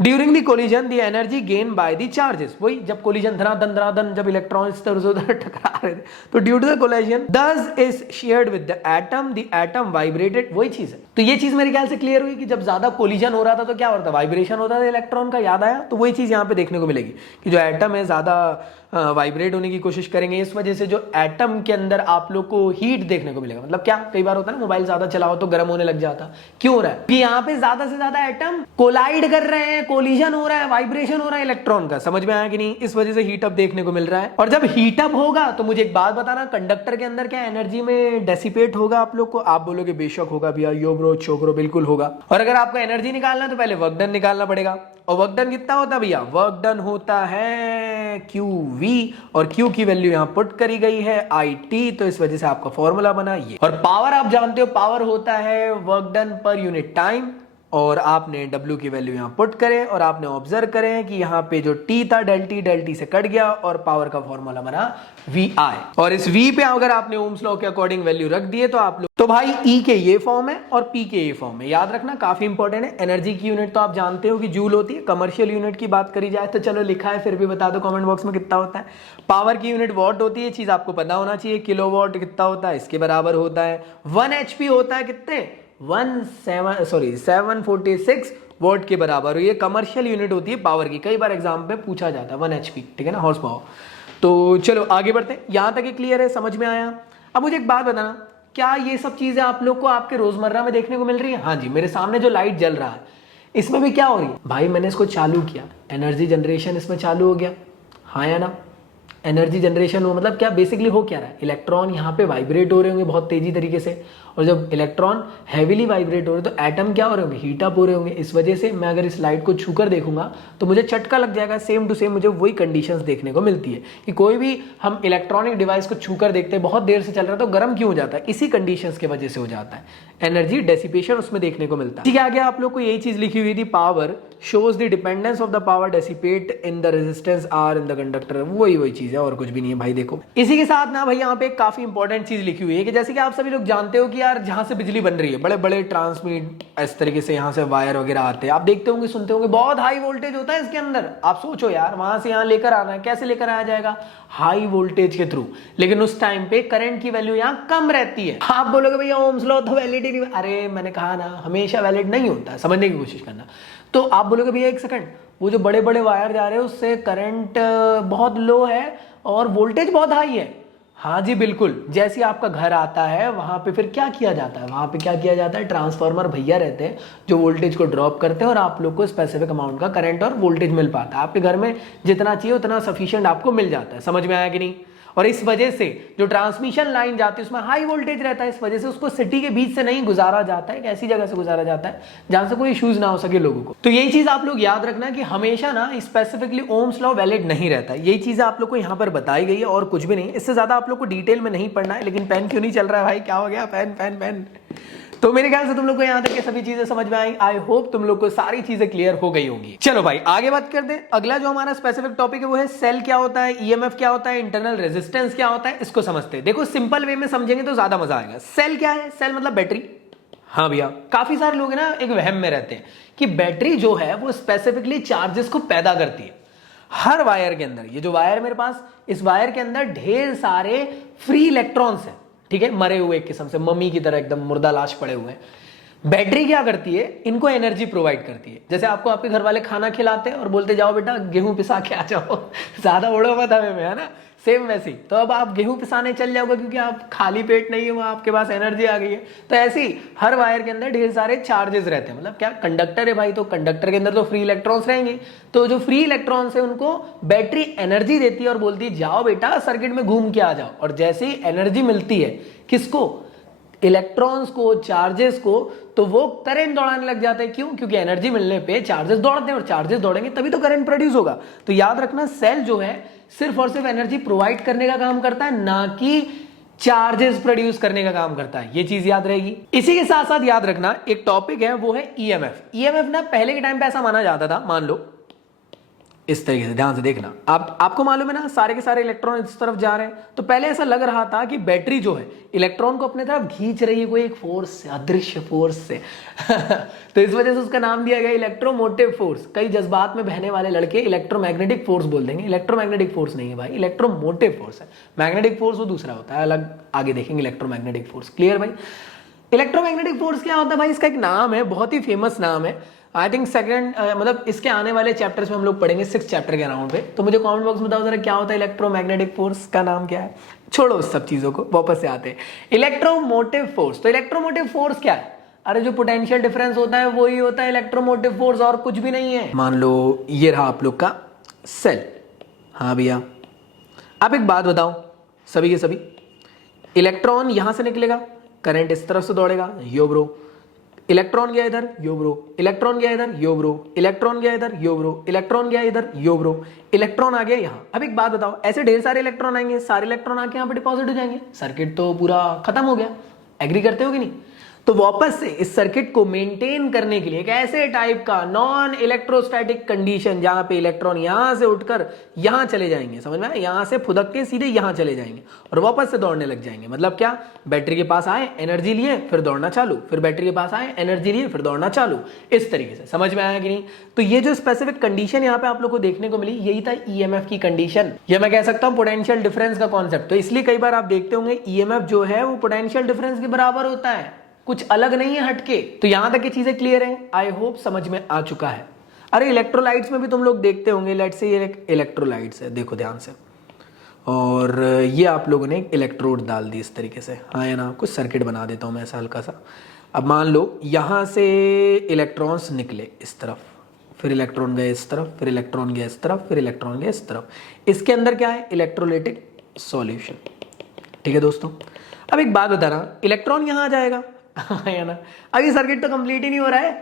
During the collision the energy gain by the charges, वही जब कोलिजन धनाधन जब इलेक्ट्रॉन्स इधर से उधर टकरा रहे थे तो ड्यू टू द कोलिजन दस is shared with the atom, the atom vibrated. वही चीज है। तो ये चीज मेरे ख्याल से क्लियर हुई कि जब ज्यादा कोलिजन हो रहा था तो क्या होता था? वाइब्रेशन होता था इलेक्ट्रॉन का। याद आया? तो वही चीज यहाँ पे देखने को मिलेगी कि जो एटम है ज्यादा वाइब्रेट होने की कोशिश करेंगे। इस वजह से जो एटम के अंदर आप लोग को हीट देखने को मिलेगा। मतलब क्या, कई बार होता है ना मोबाइल ज्यादा चलाओ तो गर्म होने लग जाता। क्यों हो रहा है? कि यहाँ पे ज्यादा से ज्यादा एटम कोलाइड कर रहे हैं, कोलिजन हो रहा है, वाइब्रेशन हो रहा है इलेक्ट्रॉन का। समझ में आया कि नहीं? इस वजह से हीटअप देखने को मिल रहा है। और जब हीटअप होगा तो मुझे एक बात बताना, कंडक्टर के अंदर क्या एनर्जी में डेसिपेट होगा आप लोग को? आप बोलोगे बेशक होगा भैया, यो ब्रो छोकरो, बिल्कुल होगा। और अगर आपको एनर्जी निकालना है तो पहले वर्क डन निकालना पड़ेगा। और वर्क डन कितना होता है भैया? वर्क डन होता है QV, और Q की वैल्यू यहां पुट करी गई है IT, तो इस वजह से आपका फॉर्मूला बना ये। और पावर आप जानते हो, पावर होता है work done per unit time. और आपने W की वैल्यू यहां पुट करें और आपने ऑब्जर्व करें कि यहां पे जो T था डेल T से कट गया और पावर का फॉर्मूला बना VI। और इस V पे अगर आपने ओम्स लॉ के अकॉर्डिंग वैल्यू रख दिए तो आप लोग, तो भाई E के ये फॉर्म है और P के ये फॉर्म है। याद रखना, काफी इंपॉर्टेंट है। एनर्जी की यूनिट तो आप जानते हो कि जूल होती है। कमर्शियल यूनिट की बात करी जाए तो चलो लिखा है, फिर भी बता दो कमेंट बॉक्स में कितना होता है। पावर की यूनिट वॉट होती है, चीज आपको पता होना चाहिए। किलोवाट कितना होता है? इसके बराबर होता है 1 HP होता है कितने? 746 वॉट के बराबर। ये कमर्शियल यूनिट होती है पावर की। कई बार एग्जाम में पूछा जाता है 1 HP, ठीक है ना, हॉर्स पावर। तो चलो आगे बढ़ते हैं। यहां तक क्लियर है, समझ में आया? अब मुझे एक बात बताना, क्या ये सब चीजें आप लोग को आपके रोजमर्रा में देखने को मिल रही है? हाँ जी, मेरे सामने जो लाइट जल रहा है इसमें भी क्या हो रही है भाई? मैंने इसको चालू किया, एनर्जी जनरेशन इसमें चालू हो गया, हाँ या ना? एनर्जी जनरेशन हो मतलब क्या, बेसिकली हो क्या रहा है? इलेक्ट्रॉन यहाँ पे वाइब्रेट हो रहे होंगे बहुत तेजी तरीके से, और जब इलेक्ट्रॉन हैवीली वाइब्रेट हो रहे तो एटम क्या हो रहे होंगे? हीटअप हो रहे होंगे। इस वजह से मैं अगर इस लाइट को छूकर देखूंगा तो मुझे चटका लग जाएगा। सेम टू सेम मुझे वही कंडीशंस देखने को मिलती है कि कोई भी हम इलेक्ट्रॉनिक डिवाइस को छूकर देखते हैं, बहुत देर से चल रहा है तो गर्म क्यों हो जाता है? इसी कंडीशंस की वजह से हो जाता है। एनर्जी डेसिपेशन उसमें देखने को मिलता है। ठीक है, आगे आप लोग को यही चीज लिखी हुई थी, power shows the dependence of the power dissipate in the resistance R in the conductor। वही चीज है और कुछ भी नहीं है भाई। देखो इसी के साथ ना भाई यहाँ पे एक काफी इंपॉर्टेंट चीज लिखी हुई है कि जैसे कि आप सभी लोग जानते हो कि यार जहां से बिजली बन रही है, बड़े बड़े ट्रांसमिट इस तरीके से यहाँ से वायर वगैरह आते हैं, आप देखते होंगे, सुनते होंगे, बहुत हाई वोल्टेज होता है इसके अंदर। आप सोचो यार, वहां से यहाँ लेकर आना है, कैसे लेकर आया जाएगा? हाई वोल्टेज के थ्रू। लेकिन उस टाइम पे करंट की वैल्यू यहाँ कम रहती है। आप बोलोगे भैया ओम्स लॉ तो वैलिड ही नहीं। अरे मैंने कहा ना, हमेशा वैलिड नहीं होता है, समझने की कोशिश करना। तो आप बोलोगे भैया एक सेकंड, वो जो बड़े बड़े वायर जा रहे हैं उससे करंट बहुत लो है और वोल्टेज बहुत हाई है। हाँ जी बिल्कुल, जैसे आपका घर आता है वहां पे फिर क्या किया जाता है, वहां पे क्या किया जाता है, ट्रांसफार्मर भैया रहते हैं जो वोल्टेज को ड्रॉप करते हैं और आप लोग को स्पेसिफिक अमाउंट का करंट और वोल्टेज मिल पाता है। आपके घर में जितना चाहिए उतना सफिशिएंट आपको मिल जाता है। समझ में आया कि नहीं? और इस वजह से जो ट्रांसमिशन लाइन जाती है उसमें हाई वोल्टेज रहता है, इस वजह से उसको सिटी के बीच से नहीं गुजारा जाता है, एक ऐसी जगह से गुजारा जाता है जहां से कोई इश्यूज ना हो सके लोगों को। तो यही चीज आप लोग याद रखना कि हमेशा ना स्पेसिफिकली ओम्स लॉ वैलिड नहीं रहता है। यही चीज आप लोग को यहाँ पर बताई गई है और कुछ भी नहीं। इससे ज्यादा आप लोग को डिटेल में नहीं पढ़ना है। लेकिन पेन क्यों नहीं चल रहा है भाई, क्या हो गया? Pen pen pen. तो मेरे ख्याल से तुम लोग को यहाँ तक के सभी चीजें समझ में आई। आई होप तुम लोग को सारी चीजें क्लियर हो गई होंगी। चलो भाई आगे बात करते हैं। अगला जो हमारा स्पेसिफिक टॉपिक है वो है सेल क्या होता है, ईएमएफ क्या होता है, इंटरनल रेजिस्टेंस क्या होता है, इसको समझते हैं। देखो सिंपल वे में समझेंगे तो ज्यादा मजा आएगा। सेल क्या है? सेल मतलब बैटरी। हाँ भैया, काफी सारे लोग ना एक वहम में रहते हैं कि बैटरी जो है वो स्पेसिफिकली चार्जेस को पैदा करती है। हर वायर के अंदर, ये जो वायर मेरे पास, इस वायर के अंदर ढेर सारे फ्री इलेक्ट्रॉन्स हैं, ठीक है, मरे हुए एक किस्म से, मम्मी की तरह एकदम मुर्दा लाश पड़े हुए हैं। बैटरी क्या करती है? इनको एनर्जी प्रोवाइड करती है। जैसे आपको आपके घर वाले खाना खिलाते हैं और बोलते जाओ बेटा गेहूं पिसा के आ जाओ, ज्यादा उड़ो मत हमें में, है ना? सेम वैसे ही तो अब आप गेहूं पिसाने चल जाओगे क्योंकि आप खाली पेट नहीं हो, आपके पास एनर्जी आ गई है। तो ऐसे ही हर वायर के अंदर ढेर सारे चार्जेस रहते हैं। मतलब क्या, कंडक्टर है भाई, तो कंडक्टर के अंदर तो फ्री इलेक्ट्रॉन्स रहेंगे। तो जो फ्री इलेक्ट्रॉन्स है उनको बैटरी एनर्जी देती है और बोलती है जाओ बेटा सर्किट में घूम के आ जाओ। और जैसे ही एनर्जी मिलती है किसको? इलेक्ट्रॉन्स को, चार्जेस को, तो वो करंट दौड़ाने लग जाते हैं। क्यों? क्योंकि एनर्जी मिलने पे चार्जेस दौड़ते हैं और चार्जेस दौड़ेंगे तभी तो करंट प्रोड्यूस होगा। तो याद रखना सेल जो है सिर्फ और सिर्फ एनर्जी प्रोवाइड करने का काम करता है, ना कि चार्जेस प्रोड्यूस करने का काम करता है। ये चीज याद रहेगी। इसी के साथ साथ याद रखना एक टॉपिक है वो है ईएमएफ। ईएमएफ ना पहले के टाइम पे ऐसा माना जाता था, मान लो इस तरीके से, ध्यान से देखना। आपको मालूम है ना सारे के सारे इलेक्ट्रॉन इस तरफ जा रहे हैं। तो पहले ऐसा लग रहा था कि बैटरी जो है इलेक्ट्रॉन को अपने तरफ खींच रही है कोई एक फोर्स से, अदृश्य फोर्स से। तो इस वजह से उसका नाम दिया गया इलेक्ट्रोमोटिव फोर्स। कई जज्बात में बहने वाले लड़के इलेक्ट्रोमैग्नेटिक फोर्स बोल देंगे। इलेक्ट्रोमैग्नेटिक फोर्स नहीं है भाई, इलेक्ट्रोमोटिव फोर्स है। मैग्नेटिक फोर्स वो दूसरा होता है, अलग आगे देखेंगे इलेक्ट्रोमैग्नेटिक फोर्स। क्लियर भाई? इलेक्ट्रोमैग्नेटिक फोर्स क्या होता है भाई? इसका एक नाम है, बहुत ही फेमस नाम है। आई थिंक सेकंड मतलब इसके आने वाले चैप्टर्स में हम लोग पढ़ेंगे, 6 चैप्टर के अराउंड पे। तो मुझे कमेंट बॉक्स में बताओ जरा क्या होता है इलेक्ट्रोमैग्नेटिक फोर्स का नाम क्या है। छोड़ो उस सब चीजों को, वापस से आते हैं इलेक्ट्रोमोटिव फोर्स। तो इलेक्ट्रोमोटिव फोर्स क्या है? अरे जो पोटेंशियल डिफरेंस होता है वही होता है इलेक्ट्रोमोटिव फोर्स, और कुछ भी नहीं है। मान लो ये रहा आप लोग का सेल। हाँ भैया, आप एक बात बताओ सभी के सभी, इलेक्ट्रॉन यहां से निकलेगा, करंट इस तरफ से दौड़ेगा, यो ब्रो। इलेक्ट्रॉन गया इधर, यो ब्रो। इलेक्ट्रॉन गया इधर, यो ब्रो। इलेक्ट्रॉन गया इधर, यो ब्रो। इलेक्ट्रॉन गया इधर, यो ब्रो। इलेक्ट्रॉन आ गया यहां। अब एक बात बताओ, ऐसे ढेर सारे इलेक्ट्रॉन आएंगे, सारे इलेक्ट्रॉन आके यहां पे डिपॉजिट हो जाएंगे, सर्किट तो पूरा खत्म हो गया। एग्री करते हो कि नहीं? तो वापस से इस सर्किट को मेंटेन करने के लिए एक ऐसे टाइप का नॉन इलेक्ट्रोस्टैटिक कंडीशन जहां पे इलेक्ट्रॉन यहां से उठकर यहां चले जाएंगे, समझ में आया? यहां से फुदक के सीधे यहां चले जाएंगे और वापस से दौड़ने लग जाएंगे। मतलब क्या, बैटरी के पास आए, एनर्जी लिए, फिर दौड़ना चालू, फिर बैटरी के पास आए, एनर्जी लिए, फिर दौड़ना चालू, इस तरीके से। समझ में आया कि नहीं? तो ये जो स्पेसिफिक कंडीशन यहाँ पे आप लोग को देखने को मिली, यही था ईएमएफ की कंडीशन। ये मैं कह सकता हूं पोटेंशियल डिफरेंस का कॉन्सेप्ट। तो इसलिए कई बार आप देखते होंगे ईएमएफ जो है वो पोटेंशियल डिफरेंस के बराबर होता है, कुछ अलग नहीं है हटके। तो यहां तक ये चीजें क्लियर है, आई होप समझ में आ चुका है। अरे इलेक्ट्रोलाइट्स में भी तुम लोग देखते होंगे, लेट्स से ये इलेक्ट्रोलाइट्स है, देखो ध्यान से, और ये आप लोगों ने इलेक्ट्रोड डाल दी इस तरीके से, हाँ या ना? कुछ सर्किट बना देता हूं मैं ऐसा हल्का सा। अब मान लो यहां से इलेक्ट्रॉन्स निकले इस तरफ, फिर इलेक्ट्रॉन गए इस तरफ, फिर इलेक्ट्रॉन गया इस तरफ, फिर इलेक्ट्रॉन गया इस तरफ। इसके अंदर क्या है? Electrolytic solution. ठीक है दोस्तों, अब एक बात बता रहा, इलेक्ट्रॉन यहां आ जाएगा है ना? अब ये सर्किट तो कंप्लीट ही नहीं हो रहा है,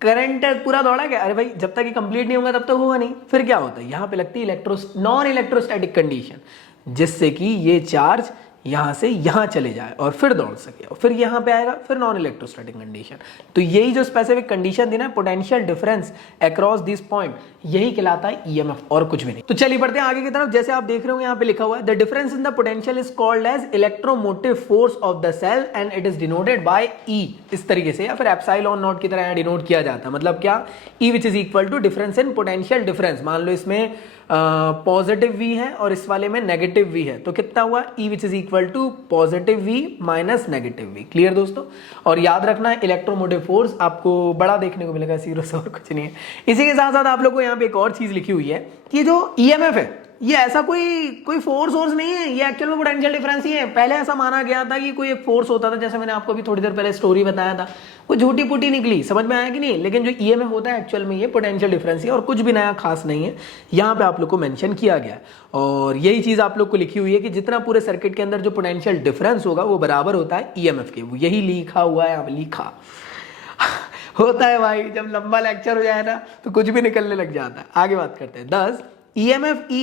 करंट पूरा दौड़ा गया। अरे भाई जब तक ये कंप्लीट नहीं होगा तब तक होगा नहीं। फिर क्या होता है? यहां पे लगती है नॉन इलेक्ट्रोस्टैटिक कंडीशन, जिससे कि ये चार्ज यहां से यहां चले जाए और फिर दौड़ सके, और फिर यहां पे आएगा, फिर नॉन इलेक्ट्रोस्टैटिक कंडीशन। तो यही जो स्पेसिफिक कंडीशन थी ना, potential difference across this point, यही कहलाता है ईएमएफ, और कुछ भी नहीं। तो चलिए बढ़ते हैं आगे की तरफ। जैसे आप देख रहे हो यहाँ पे लिखा हुआ है, the difference in the potential is called as electromotive force of the cell and it is denoted by E, इस तरीके से, या फिर एप्सिलॉन नॉट की तरह यहाँ डिनोट किया जाता है। मतलब क्या? E which is equal to difference in potential difference. मान लो इसमें पॉजिटिव वी है और इस वाले में नेगेटिव वी है, तो कितना हुआ? E which is equal to positive V minus negative V. Clear दोस्तों? और याद रखना इलेक्ट्रोमोटिव फोर्स आपको बड़ा देखने को मिलेगा, जीरो से और कुछ नहीं है। इसी के साथ साथ आप लोग को यहाँ पे एक और चीज लिखी हुई है कि जो ईएमएफ है ये ऐसा कोई फोर्स नहीं है, ये एक्चुअल में पोटेंशियल डिफरेंस ही है। पहले ऐसा माना गया था कि कोई एक फोर्स होता था, जैसे मैंने आपको अभी थोड़ी देर पहले स्टोरी बताया था, वो झूठी पुटी निकली, समझ में आया कि नहीं। लेकिन जो ईएमएफ होता है एक्चुअल में ये पोटेंशियल डिफरेंस है और कुछ भी नया खास नहीं है, यहाँ पे आप लोग को मेंशन किया गया है। और यही चीज आप लोग को लिखी हुई है कि जितना पूरे सर्किट के अंदर जो पोटेंशियल डिफरेंस होगा वो बराबर होता है ईएमएफ के। यही लिखा हुआ है, अब लिखा होता है भाई, जब लंबा लेक्चर हो जाए ना तो कुछ भी निकलने लग जाता है। आगे बात करते हैं। दस EMF E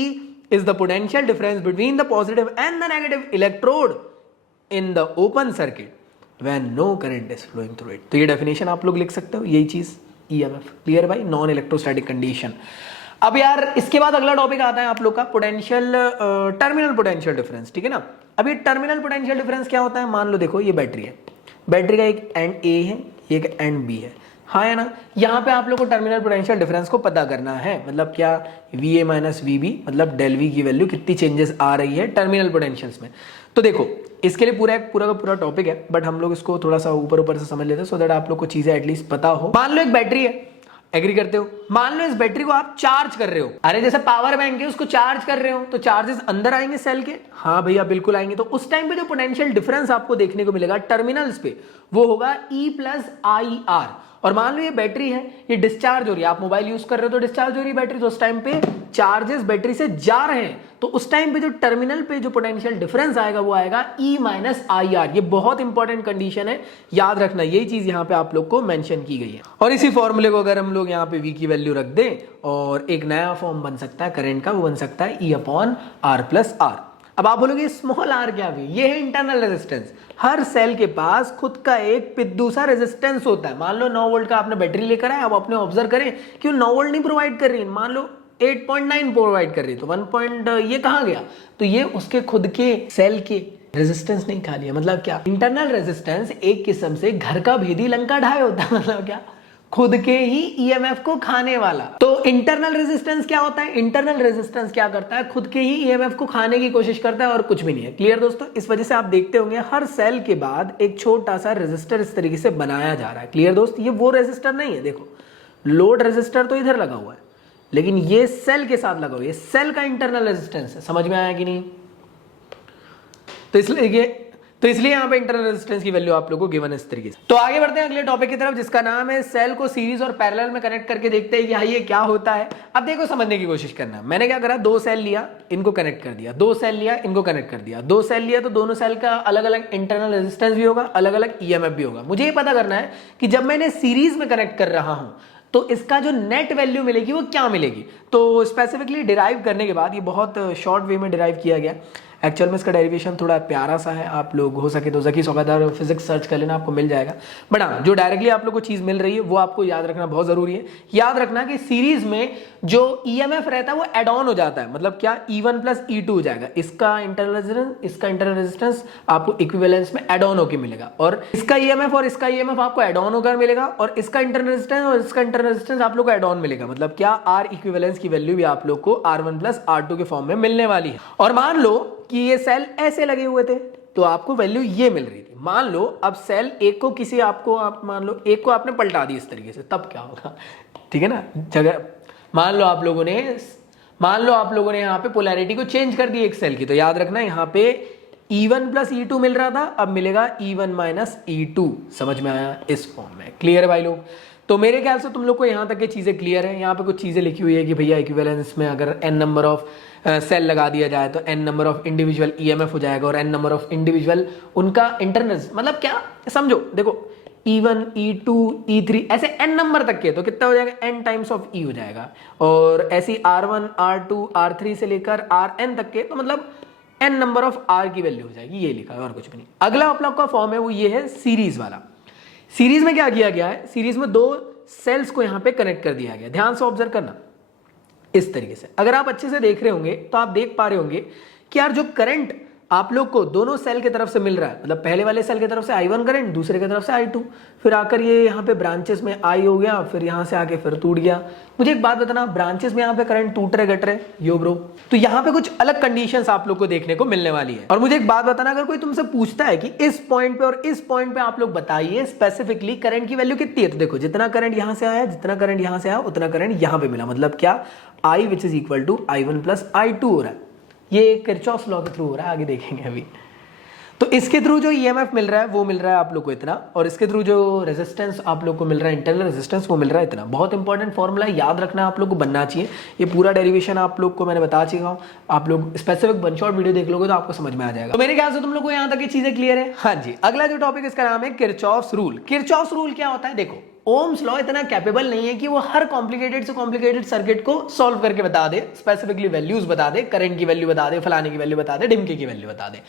is the potential difference between the positive and the negative electrode in the open circuit when no current is flowing through it। तो ये डेफिनेशन आप लोग लिख सकते हो, यही चीज EMF। क्लियर भाई, नॉन इलेक्ट्रोस्टैटिक कंडीशन। अब यार इसके बाद अगला टॉपिक आता है आप लोग का पोटेंशियल टर्मिनल पोटेंशियल डिफरेंस, ठीक है ना। अब ये टर्मिनल पोटेंशियल डिफरेंस क्या होता है, मान लो देखो ये बैटरी है, बैटरी का एक एंड ए है, एक एंड बी है, हाँ है ना। यहाँ पे आप लोग को टर्मिनल पोटेंशियल डिफरेंस को पता करना है, मतलब क्या VA माइनस VB, मतलब डेल V की वैल्यू कितनी चेंजेस आ रही है टर्मिनल पोटेंशियल्स में। तो देखो इसके लिए पूरा का पूरा टॉपिक है, बट हम लोग इसको थोड़ा सा ऊपर से समझ लेते हैं, सो दैट आप लोग को चीजें एटलीस्ट पता हो। मान लो एक बैटरी है, एग्री करते हो, मान लो इस बैटरी को आप चार्ज कर रहे हो, अरे जैसे पावर बैंक है उसको चार्ज कर रहे हो, तो चार्जेस अंदर आएंगे सेल के, हाँ भैया बिल्कुल आएंगे। तो उस टाइम पे जो पोटेंशियल डिफरेंस आपको देखने को मिलेगा टर्मिनल्स पे, वो होगा E प्लस IR। और मान लो ये बैटरी है, ये डिस्चार्ज हो रही है, आप मोबाइल यूज कर रहे हो तो डिस्चार्ज हो रही है बैटरी, तो उस टाइम पे चार्जेस बैटरी से जा रहे हैं, तो उस टाइम पे जो टर्मिनल पे जो पोटेंशियल डिफरेंस आएगा वो आएगा E माइनस IR। ये बहुत इंपॉर्टेंट कंडीशन है, याद रखना, यही चीज यहाँ पे आप लोग को मेंशन की गई है। और इसी फॉर्मूले को अगर हम लोग यहाँ पे V की वैल्यू रख दें और एक नया फॉर्म बन सकता है करंट का, वो बन सकता है E upon R plus R। अब आप बोलोगे स्मॉल r क्या भी, ये है इंटरनल रेजिस्टेंस। हर सेल के पास खुद का एक पिद्दू सा रेजिस्टेंस होता है। मान लो 9 वोल्ट का आपने बैटरी लेकर आए, अब आपने ऑब्जर्व करें कि 9 वोल्ट नहीं प्रोवाइड कर रही, मान लो 8.9 प्रोवाइड कर रही, तो 1 पॉइंट ये कहाँ गया, तो ये उसके खुद के सेल के रेजिस्टेंस नहीं खा लिया। मतलब क्या, इंटरनल रेजिस्टेंस एक किस्म से घर का भेदी लंका ढाई होता है, मतलब क्या, खुद के ही ईएमएफ को खाने वाला। तो इंटरनल रेजिस्टेंस क्या होता है, इंटरनल रेजिस्टेंस क्या करता है, खुद के ही ईएमएफ को खाने की कोशिश करता है और कुछ भी नहीं है। क्लियर दोस्तों, इस वजह से आप देखते होंगे हर सेल के बाद एक छोटा सा रेजिस्टर इस तरीके से बनाया जा रहा है। क्लियर दोस्त, ये वो रेजिस्टर नहीं है, देखो लोड रेजिस्टर तो इधर लगा हुआ है, लेकिन ये सेल के साथ लगा हुआ है, ये सेल का इंटरनल रेजिस्टेंस है। समझ में आया कि नहीं। तो इसलिए यहाँ पे इंटरनल रेजिस्टेंस की वैल्यू आप लोगों को गिवन है इस तरीके से। तो आगे बढ़ते हैं अगले टॉपिक की तरफ, जिसका नाम है सेल को सीरीज और पैरेलल में कनेक्ट करके देखते हैं कि हाँ ये क्या होता है। अब देखो समझने की कोशिश करना। मैंने क्या करा, 2 सेल लिया, इनको कनेक्ट कर दिया, 2 सेल लिया, इनको कनेक्ट कर दिया, 2 सेल लिया, तो दोनों सेल का अलग अलग इंटरनल रेजिस्टेंस भी होगा, अलग अलग ईएमएफ भी होगा। मुझे ये पता करना है कि जब मैं इन्हें सीरीज में कनेक्ट कर रहा हूं तो इसका जो नेट वैल्यू मिलेगी वो क्या मिलेगी। तो स्पेसिफिकली डिराइव करने के बाद, ये बहुत शॉर्ट वे में डिराइव किया गया, एक्चुअल में इसका डेरिवेशन थोड़ा प्यारा सा है, आप लोग हो सके तो ज़की सौगादार फिजिक्स सर्च कर लेना, आपको मिल जाएगा। बट हाँ, जो डायरेक्टली आप लोग को चीज़ मिल रही है वो आपको याद रखना बहुत ज़रूरी है। याद रखना कि सीरीज में जो ईएमएफ रहता है वो एड ऑन हो जाता है, मतलब क्या, E1 प्लस E2 हो जाएगा। इसका इंटरनल रेजिस्टेंस आपको इक्विवेलेंस में एड ऑन होकर मिलेगा, और इसका ईएमएफ और इसका ईएमएफ आपको एड ऑन होकर मिलेगा, और इसका इंटरनल रेजिस्टेंस और इसका इंटरनल रेजिस्टेंस आप लोग को एड ऑन मिलेगा। मतलब क्या, R इक्विवेलेंस की वैल्यू भी आप लोग को R1 प्लस R2 के फॉर्म में मिलने वाली है। और मान लो कि ये सेल ऐसे लगे हुए थे तो आपको वैल्यू ये मिल रही थी। मान लो अब सेल एक को किसी आप मान लो एक को आपने पलटा दी इस तरीके से, तब क्या होगा, ठीक है ना। जगह मान लो आप लोगों ने यहाँ पे पोलैरिटी को चेंज कर दी एक सेल की, तो याद रखना यहाँ पे E1 प्लस E2 मिल रहा था, अब मिलेगा E1 माइनस E2। समझ में आया इस फॉर्म में। क्लियर है भाई लोग। तो मेरे ख्याल से तुम लोग को यहाँ तक की चीजें क्लियर है। यहाँ पे कुछ चीजें लिखी हुई है कि भैया इक्विवेलेंस में अगर n नंबर ऑफ सेल लगा दिया जाए तो n number of individual EMF हो जाएगा, और n नंबर ऑफ इंडिविजुअल उनका इंटरनल, मतलब क्या, समझो देखो E1 E2 E3 ऐसे n नंबर तक के, तो कितना हो जाएगा, n टाइम्स ऑफ E हो जाएगा। और ऐसी R1 R2 R3 से लेकर Rn तक के, तो मतलब n नंबर ऑफ R की वैल्यू हो जाएगी, ये लिखा है और कुछ भी नहीं। अगला आप लोग का फॉर्म है वो ये है सीरीज वाला। सीरीज में क्या किया गया है, सीरीज में 2 सेल्स को यहां पे कनेक्ट कर दिया गया। ध्यान से ऑब्जर्व करना इस तरीके से। अगर आप अच्छे से देख रहे होंगे तो आप देख पा रहे होंगे कि यार जो करंट आप लोग को दोनों सेल की तरफ से मिल रहा है, मतलब पहले वाले सेल की तरफ से I1 करंट, दूसरे की तरफ से I2, फिर आकर ये यहाँ पे ब्रांचेस में I हो गया, फिर यहाँ से आके फिर टूट गया। मुझे एक बात बताना, ब्रांचेस में यहाँ पे करंट टूट रहे घट रहे, यो ब्रो, तो यहाँ पे कुछ अलग कंडीशंस आप लोग को देखने को मिलने वाली है। और मुझे एक बात बताना, अगर कोई तुमसे पूछता है कि इस पॉइंट पे और इस पॉइंट पे आप लोग बताइए स्पेसिफिकली करंट की वैल्यू कितनी है, तो देखो जितना करंट यहाँ से आया, जितना करंट यहाँ से आया, उतना करंट यहाँ पे मिला, मतलब क्या, I which is equal to I1 plus I2 हो रहा है। ये किरचॉफ लॉ के थ्रू हो रहा है, आगे देखेंगे अभी। तो इसके थ्रू जो ईएमएफ मिल रहा है वो मिल रहा है आप लोग को इतना, और इसके थ्रू जो रेजिस्टेंस आप लोग को मिल रहा है, इंटरनल रेजिस्टेंस, वो मिल रहा है इतना। बहुत इंपॉर्टेंट फॉर्मूला याद रखना आप लोग को, बनना चाहिए। ये पूरा डेरिवेशन आप लोग को मैंने बता चुका हूँ, आप लोग स्पेसिफिक वन शॉट वीडियो देख लोगे तो आपको समझ में आ जाएगा। तो मेरे ख्याल से तुम लोग को यहाँ तक ये चीजें क्लियर है। हाँ जी, अगला जो टॉपिक इसका नाम है किरचॉफ्स रूल। किरचॉफ्स रूल क्या होता है? देखो, ओम्स लॉ इतना कैपेबल नहीं है कि वो हर कॉम्प्लिकेटेड से कॉम्प्लिकेटेड सर्किट को सॉल्व करके बता दे, स्पेसिफिकली वैल्यूज बता दे, करंट की वैल्यू बता दे, फलाने की वैल्यू बता दे, ढिमके की वैल्यू बता दे।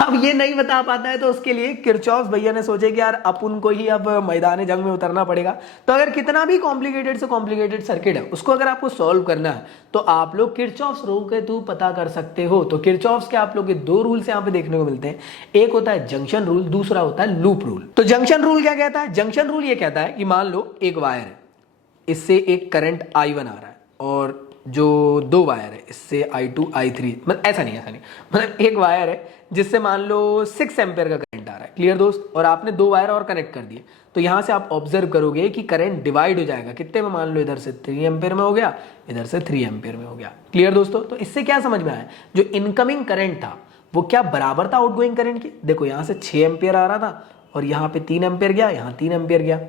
अब ये नहीं बता पाता है तो उसके लिए किरचॉफ भैया ने सोचे कि यार अपन को ही अब मैदान जंग में उतरना पड़ेगा। तो अगर कितना भी कॉम्प्लिकेटेड से कॉम्प्लिकेटेड सर्किट है उसको अगर आपको सॉल्व करना है तो आप लोग किरचॉफ्स रूल के थ्रू पता कर सकते हो। तो किरचॉफ्स के आप लोग के दो रूल्स यहाँ पे देखने को मिलते हैं, एक होता है जंक्शन रूल, दूसरा होता है लूप रूल। तो जंक्शन रूल क्या कहता है? जंक्शन रूल ये कहता है कि मान लो एक वायर है, इससे एक करंट I1 आ रहा है, और जो दो वायर है इससे I2 I3, मतलब ऐसा नहीं, मतलब एक वायर है जिससे मान लो 6 एम्पेयर का करंट आ रहा है। क्लियर दोस्त? और आपने दो वायर और कनेक्ट कर दिए, तो यहां से आप ऑब्जर्व करोगे कि करंट डिवाइड हो जाएगा कितने में, मान लो इधर से 3 एम्पेयर में हो गया, इधर से 3 एम्पेयर में हो गया। क्लियर दोस्तों? तो इससे क्या समझ में आया, जो इनकमिंग करंट था वो क्या बराबर था आउटगोइंग करंट की। देखो यहां से 6 एम्पेयर आ रहा था और यहाँ पे 3 एम्पेयर गया, यहाँ 3 एम्पेयर गया।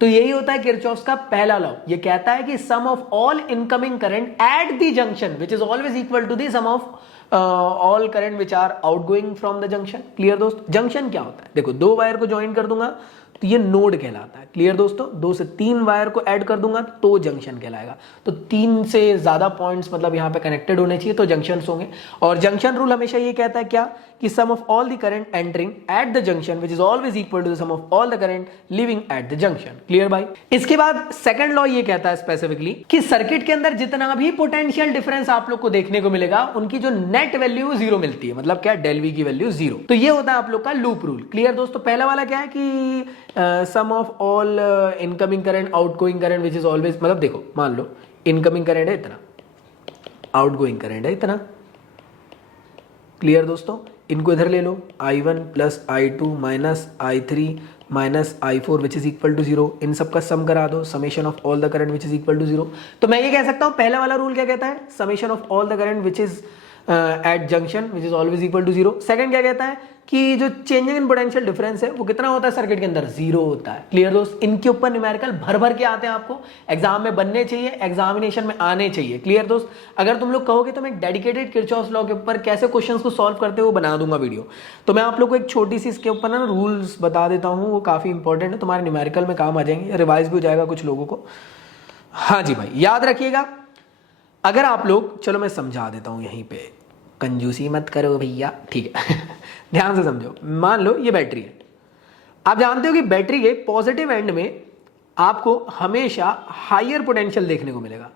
तो यही होता है किरचॉफ्स का पहला लॉ। ये कहता है कि sum of all incoming current at the junction which is always equal to the sum of all current which are outgoing from the junction. Clear दोस्त? जंक्शन क्या होता है? देखो, दो वायर को ज्वाइन कर दूंगा तो ये नोड कहलाता है। क्लियर दोस्तों? 2 से 3 वायर को ऐड कर दूंगा तो जंक्शन कहलाएगा। तो 3 से ज्यादा पॉइंट्स मतलब यहाँ पे कनेक्टेड होने चाहिए तो जंक्शंस होंगे। और जंक्शन रूल हमेशा ये कहता है क्या, कि sum of all the current entering at the junction which is always equal to the sum of all the current leaving at the junction. Clear भाई? इसके बाद सेकंड लॉ ये कहता है स्पेसिफिकली कि सर्किट के अंदर जितना भी पोटेंशियल डिफरेंस आप लोग को देखने को मिलेगा उनकी जो नेट वैल्यू 0 मिलती है, मतलब क्या, डेल वी की वैल्यू 0। तो ये होता है आप लोग का लूप रूल। क्लियर दोस्तों? पहला वाला क्या है कि sum of all incoming current outgoing current which is always, मतलब देखो मान लो इनकमिंग करंट है इतना, आउटगोइंग करंट है इतना। क्लियर दोस्तों? इनको इधर ले लो, I1 plus I2 minus I3 minus I4 which is equal to 0। इन सब का सम करा दो, summation of all the current which is equal to 0। तो मैं ये कह सकता हूं पहला वाला रूल क्या कहता है, summation of all the current which is at junction which is always equal to 0। Second क्या कहता है कि जो चेंजिंग इन पोटेंशियल डिफरेंस है वो कितना होता है सर्किट के अंदर, 0 होता है। क्लियर दोस्त? इनके ऊपर न्यूमेरिकल भर भर के आते हैं, आपको एग्जाम में बनने चाहिए, एग्जामिनेशन में आने चाहिए। क्लियर दोस्त? अगर तुम लोग कहोगे तो मैं एक डेडिकेटेड किरचॉफ्स लॉ के ऊपर कैसे क्वेश्चंस को सॉल्व करते हो बना दूंगा वीडियो। तो मैं आप लोग को एक छोटी सी इसके ऊपर ना रूल्स बता देता हूँ, वो काफी इंपॉर्टेंट है, तुम्हारे न्यूमेरिकल में काम आ जाएंगे, रिवाइज भी हो जाएगा कुछ लोगों को। हाँ जी भाई, याद रखिएगा। अगर आप लोग, चलो मैं समझा देता हूँ यहीं पे, कंजूसी मत करो भैया, ठीक है ध्यान से समझो। मान लो ये बैटरी है, आप जानते हो कि बैटरी के पॉजिटिव एंड में आपको हमेशा हायर पोटेंशियल देखने को मिलेगा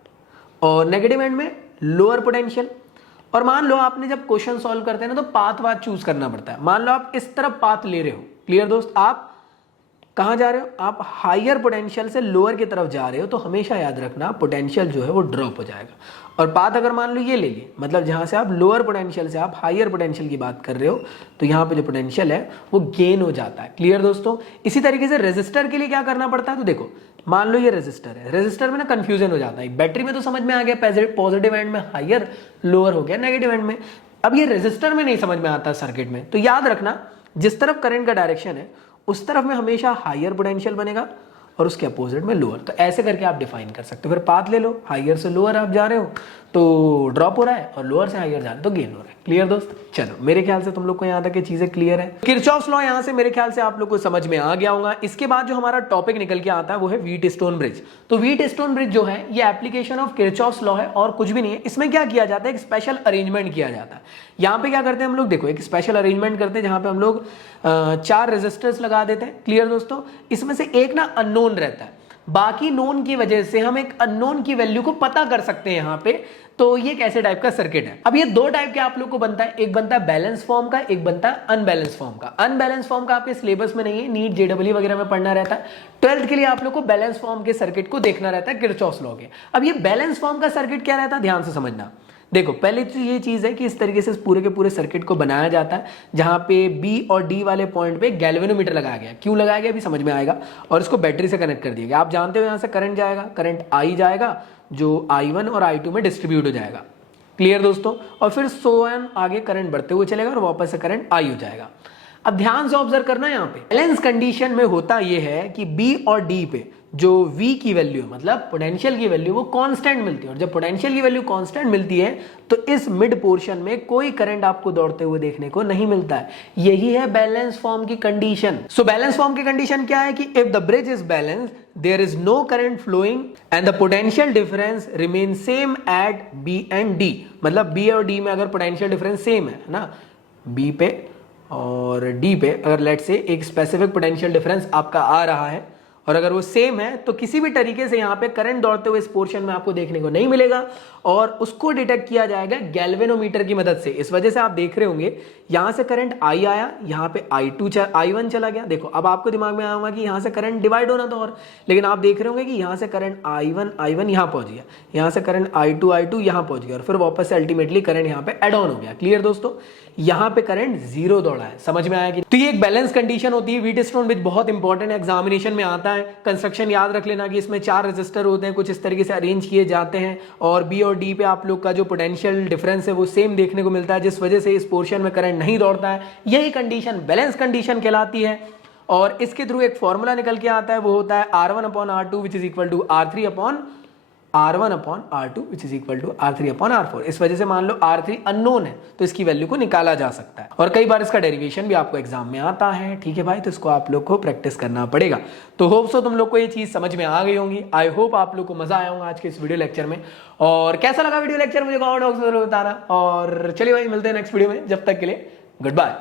और नेगेटिव एंड में लोअर पोटेंशियल। और मान लो आपने जब क्वेश्चन सॉल्व करते हैं ना तो पाथ चूज करना पड़ता है। मान लो आप इस तरफ पाथ ले रहे हो, क्लियर दोस्त, आप कहां जा रहे हो, आप हायर पोटेंशियल से लोअर की तरफ जा रहे हो, तो हमेशा याद रखना पोटेंशियल जो है वो ड्रॉप हो जाएगा। और पाथ अगर मान लो ये ले लिए, मतलब जहां से आप लोअर पोटेंशियल से आप हायर पोटेंशियल की बात कर रहे हो, तो यहाँ पे जो पोटेंशियल है वो गेन हो जाता है। क्लियर दोस्तों? इसी तरीके से रेजिस्टर के लिए क्या करना पड़ता है, तो देखो मान लो ये रेजिस्टर है, रेजिस्टर में ना कंफ्यूजन हो जाता है। बैटरी में तो समझ में आ गया, पॉजिटिव एंड में हायर लोअर हो गया, नेगेटिव एंड में। अब ये रेजिस्टर में नहीं समझ में आता सर्किट में। तो याद रखना, जिस तरफ करंट का डायरेक्शन है उस तरफ में हमेशा हायर पोटेंशियल बनेगा और उसके अपोजिट में लोअर। तो ऐसे करके आप डिफाइन कर सकते हो। फिर पाथ ले लो, हायर से लोअर आप जा रहे हो तो ड्रॉप हो रहा है, और लोअर से हायर जा रहे हो तो गेन हो रहा है। क्लियर दोस्त? चलो, मेरे ख्याल से तुम लोग को यहाँ तक ये चीजें क्लियर है। किरचॉफ्स लॉ यहाँ से मेरे ख्याल से आप लोग को समझ में आ गया होगा। इसके बाद जो हमारा टॉपिक निकल के आता है वो है व्हीट स्टोन ब्रिज। तो व्हीट स्टोन ब्रिज जो है ये एप्लीकेशन ऑफ किरचॉफ्स लॉ है और कुछ भी नहीं है। इसमें क्या किया जाता है, एक स्पेशल अरेंजमेंट किया जाता है। यहाँ पे क्या करते हैं हम लोग, देखो एक स्पेशल अरेंजमेंट करते हैं जहां पे हम लोग 4 रेजिस्टर्स लगा देते हैं। क्लियर दोस्तों? इसमें से एक ना अननोन रहता है। बाकी नोन की वजह से हम एक अननोन की वैल्यू को पता कर सकते हैं यहां पे। तो ये कैसे टाइप का सर्किट है। अब ये दो टाइप के आप लोग को बनता है, एक बनता है बैलेंस फॉर्म का, एक बनता है अनबैलेंस फॉर्म का। अनबैलेंस फॉर्म का आपके सिलेबस में नहीं है, नीट जेडब्ल्यू वगैरह में पढ़ना रहता है। 12th के लिए आप लोग को बैलेंस फॉर्म के सर्किट को देखना रहता है किरचॉफ्स लॉ के। अब ये बैलेंस फॉर्म का सर्किट क्या रहता है, ध्यान से समझना। देखो पहले तो ये चीज है कि इस तरीके से पूरे के पूरे सर्किट को बनाया जाता है, जहां पे बी और डी वाले पॉइंट पे गैल्वेनोमीटर लगाया गया। क्यों लगाया गया अभी समझ में आएगा। और इसको बैटरी से कनेक्ट कर दिया गया। आप जानते हो यहां से करंट जाएगा, करंट आई जाएगा, जो I1 और I2 में डिस्ट्रीब्यूट हो जाएगा। क्लियर दोस्तों। और फिर सोएन आगे करंट बढ़ते हुए चलेगा और वापस से करंट आई हो जाएगा। अब ध्यान से ऑब्जर्व करना, यहां पे बैलेंस कंडीशन में होता यह है कि बी और डी पे जो V की वैल्यू है, मतलब पोटेंशियल की वैल्यू, वो कांस्टेंट मिलती है। और जब पोटेंशियल की वैल्यू कांस्टेंट मिलती है तो इस मिड पोर्शन में कोई करंट आपको दौड़ते हुए देखने को नहीं मिलता है। यही है बैलेंस फॉर्म की कंडीशन। सो बैलेंस फॉर्म की कंडीशन क्या है कि if the bridge is balance, there is no current flowing and the potential difference remains same at B and D। मतलब B और D में अगर पोटेंशियल डिफरेंस सेम है ना, B पे और D पे अगर लेट से एक स्पेसिफिक पोटेंशियल डिफरेंस आपका आ रहा है और अगर वो सेम है तो किसी भी तरीके से यहाँ पे करंट दौड़ते हुए इस पोर्शन में आपको देखने को नहीं मिलेगा और उसको डिटेक्ट किया जाएगा गैल्वेनोमीटर की मदद से। इस वजह से आप देख रहे होंगे यहां से करंट आई आया, यहाँ पे I1 चला गया। देखो अब आपको दिमाग में आया होगा कि यहां से करंट डिवाइड होना था, और लेकिन आप देख रहे होंगे कि यहां से करंट I1 यहां पहुंच गया, यहां से करंट I2 यहां पहुंच गया और फिर वापस से अल्टीमेटली करंट यहां पे एड ऑन हो गया। क्लियर दोस्तों। यहां पे करंट जीरो दौड़ा है, समझ में आया कि। तो ये एक बैलेंस कंडीशन होती है व्हीटस्टोन विच, बहुत इंपॉर्टेंट है, एग्जामिनेशन में आता है। कंस्ट्रक्शन याद रख लेना कि इसमें 4 रेजिस्टर होते हैं, कुछ इस तरीके से अरेंज किए जाते हैं और बी और डी पे आप लोग का जो पोटेंशियल डिफरेंस है वो सेम देखने को मिलता है, जिस वजह से इस पोर्शन में करंट नहीं दौड़ता है। यही कंडीशन बैलेंस कंडीशन कहलाती है। और इसके थ्रू एक फॉर्मूला निकल के आता है, वो होता है R1/R2 which is equal to R1/R2 which is equal to R3/R4। इस वजह से मान लो R3 अननोन है तो इसकी वैल्यू को निकाला जा सकता है और कई बार इसका डेरिवेशन भी आपको एग्जाम में आता है। ठीक है भाई, तो इसको आप लोग को प्रैक्टिस करना पड़ेगा। तो होप सो तुम लोग को ये चीज समझ में आ गई होंगी। आई होप आप लोग को मजा आया होगा आज के इस वीडियो लेक्चर में। और कैसा लगा वीडियो लेक्चर मुझे कमेंट बॉक्स में बताना। और चलिए भाई मिलते हैं नेक्स्ट वीडियो में, जब तक के लिए गुड बाय।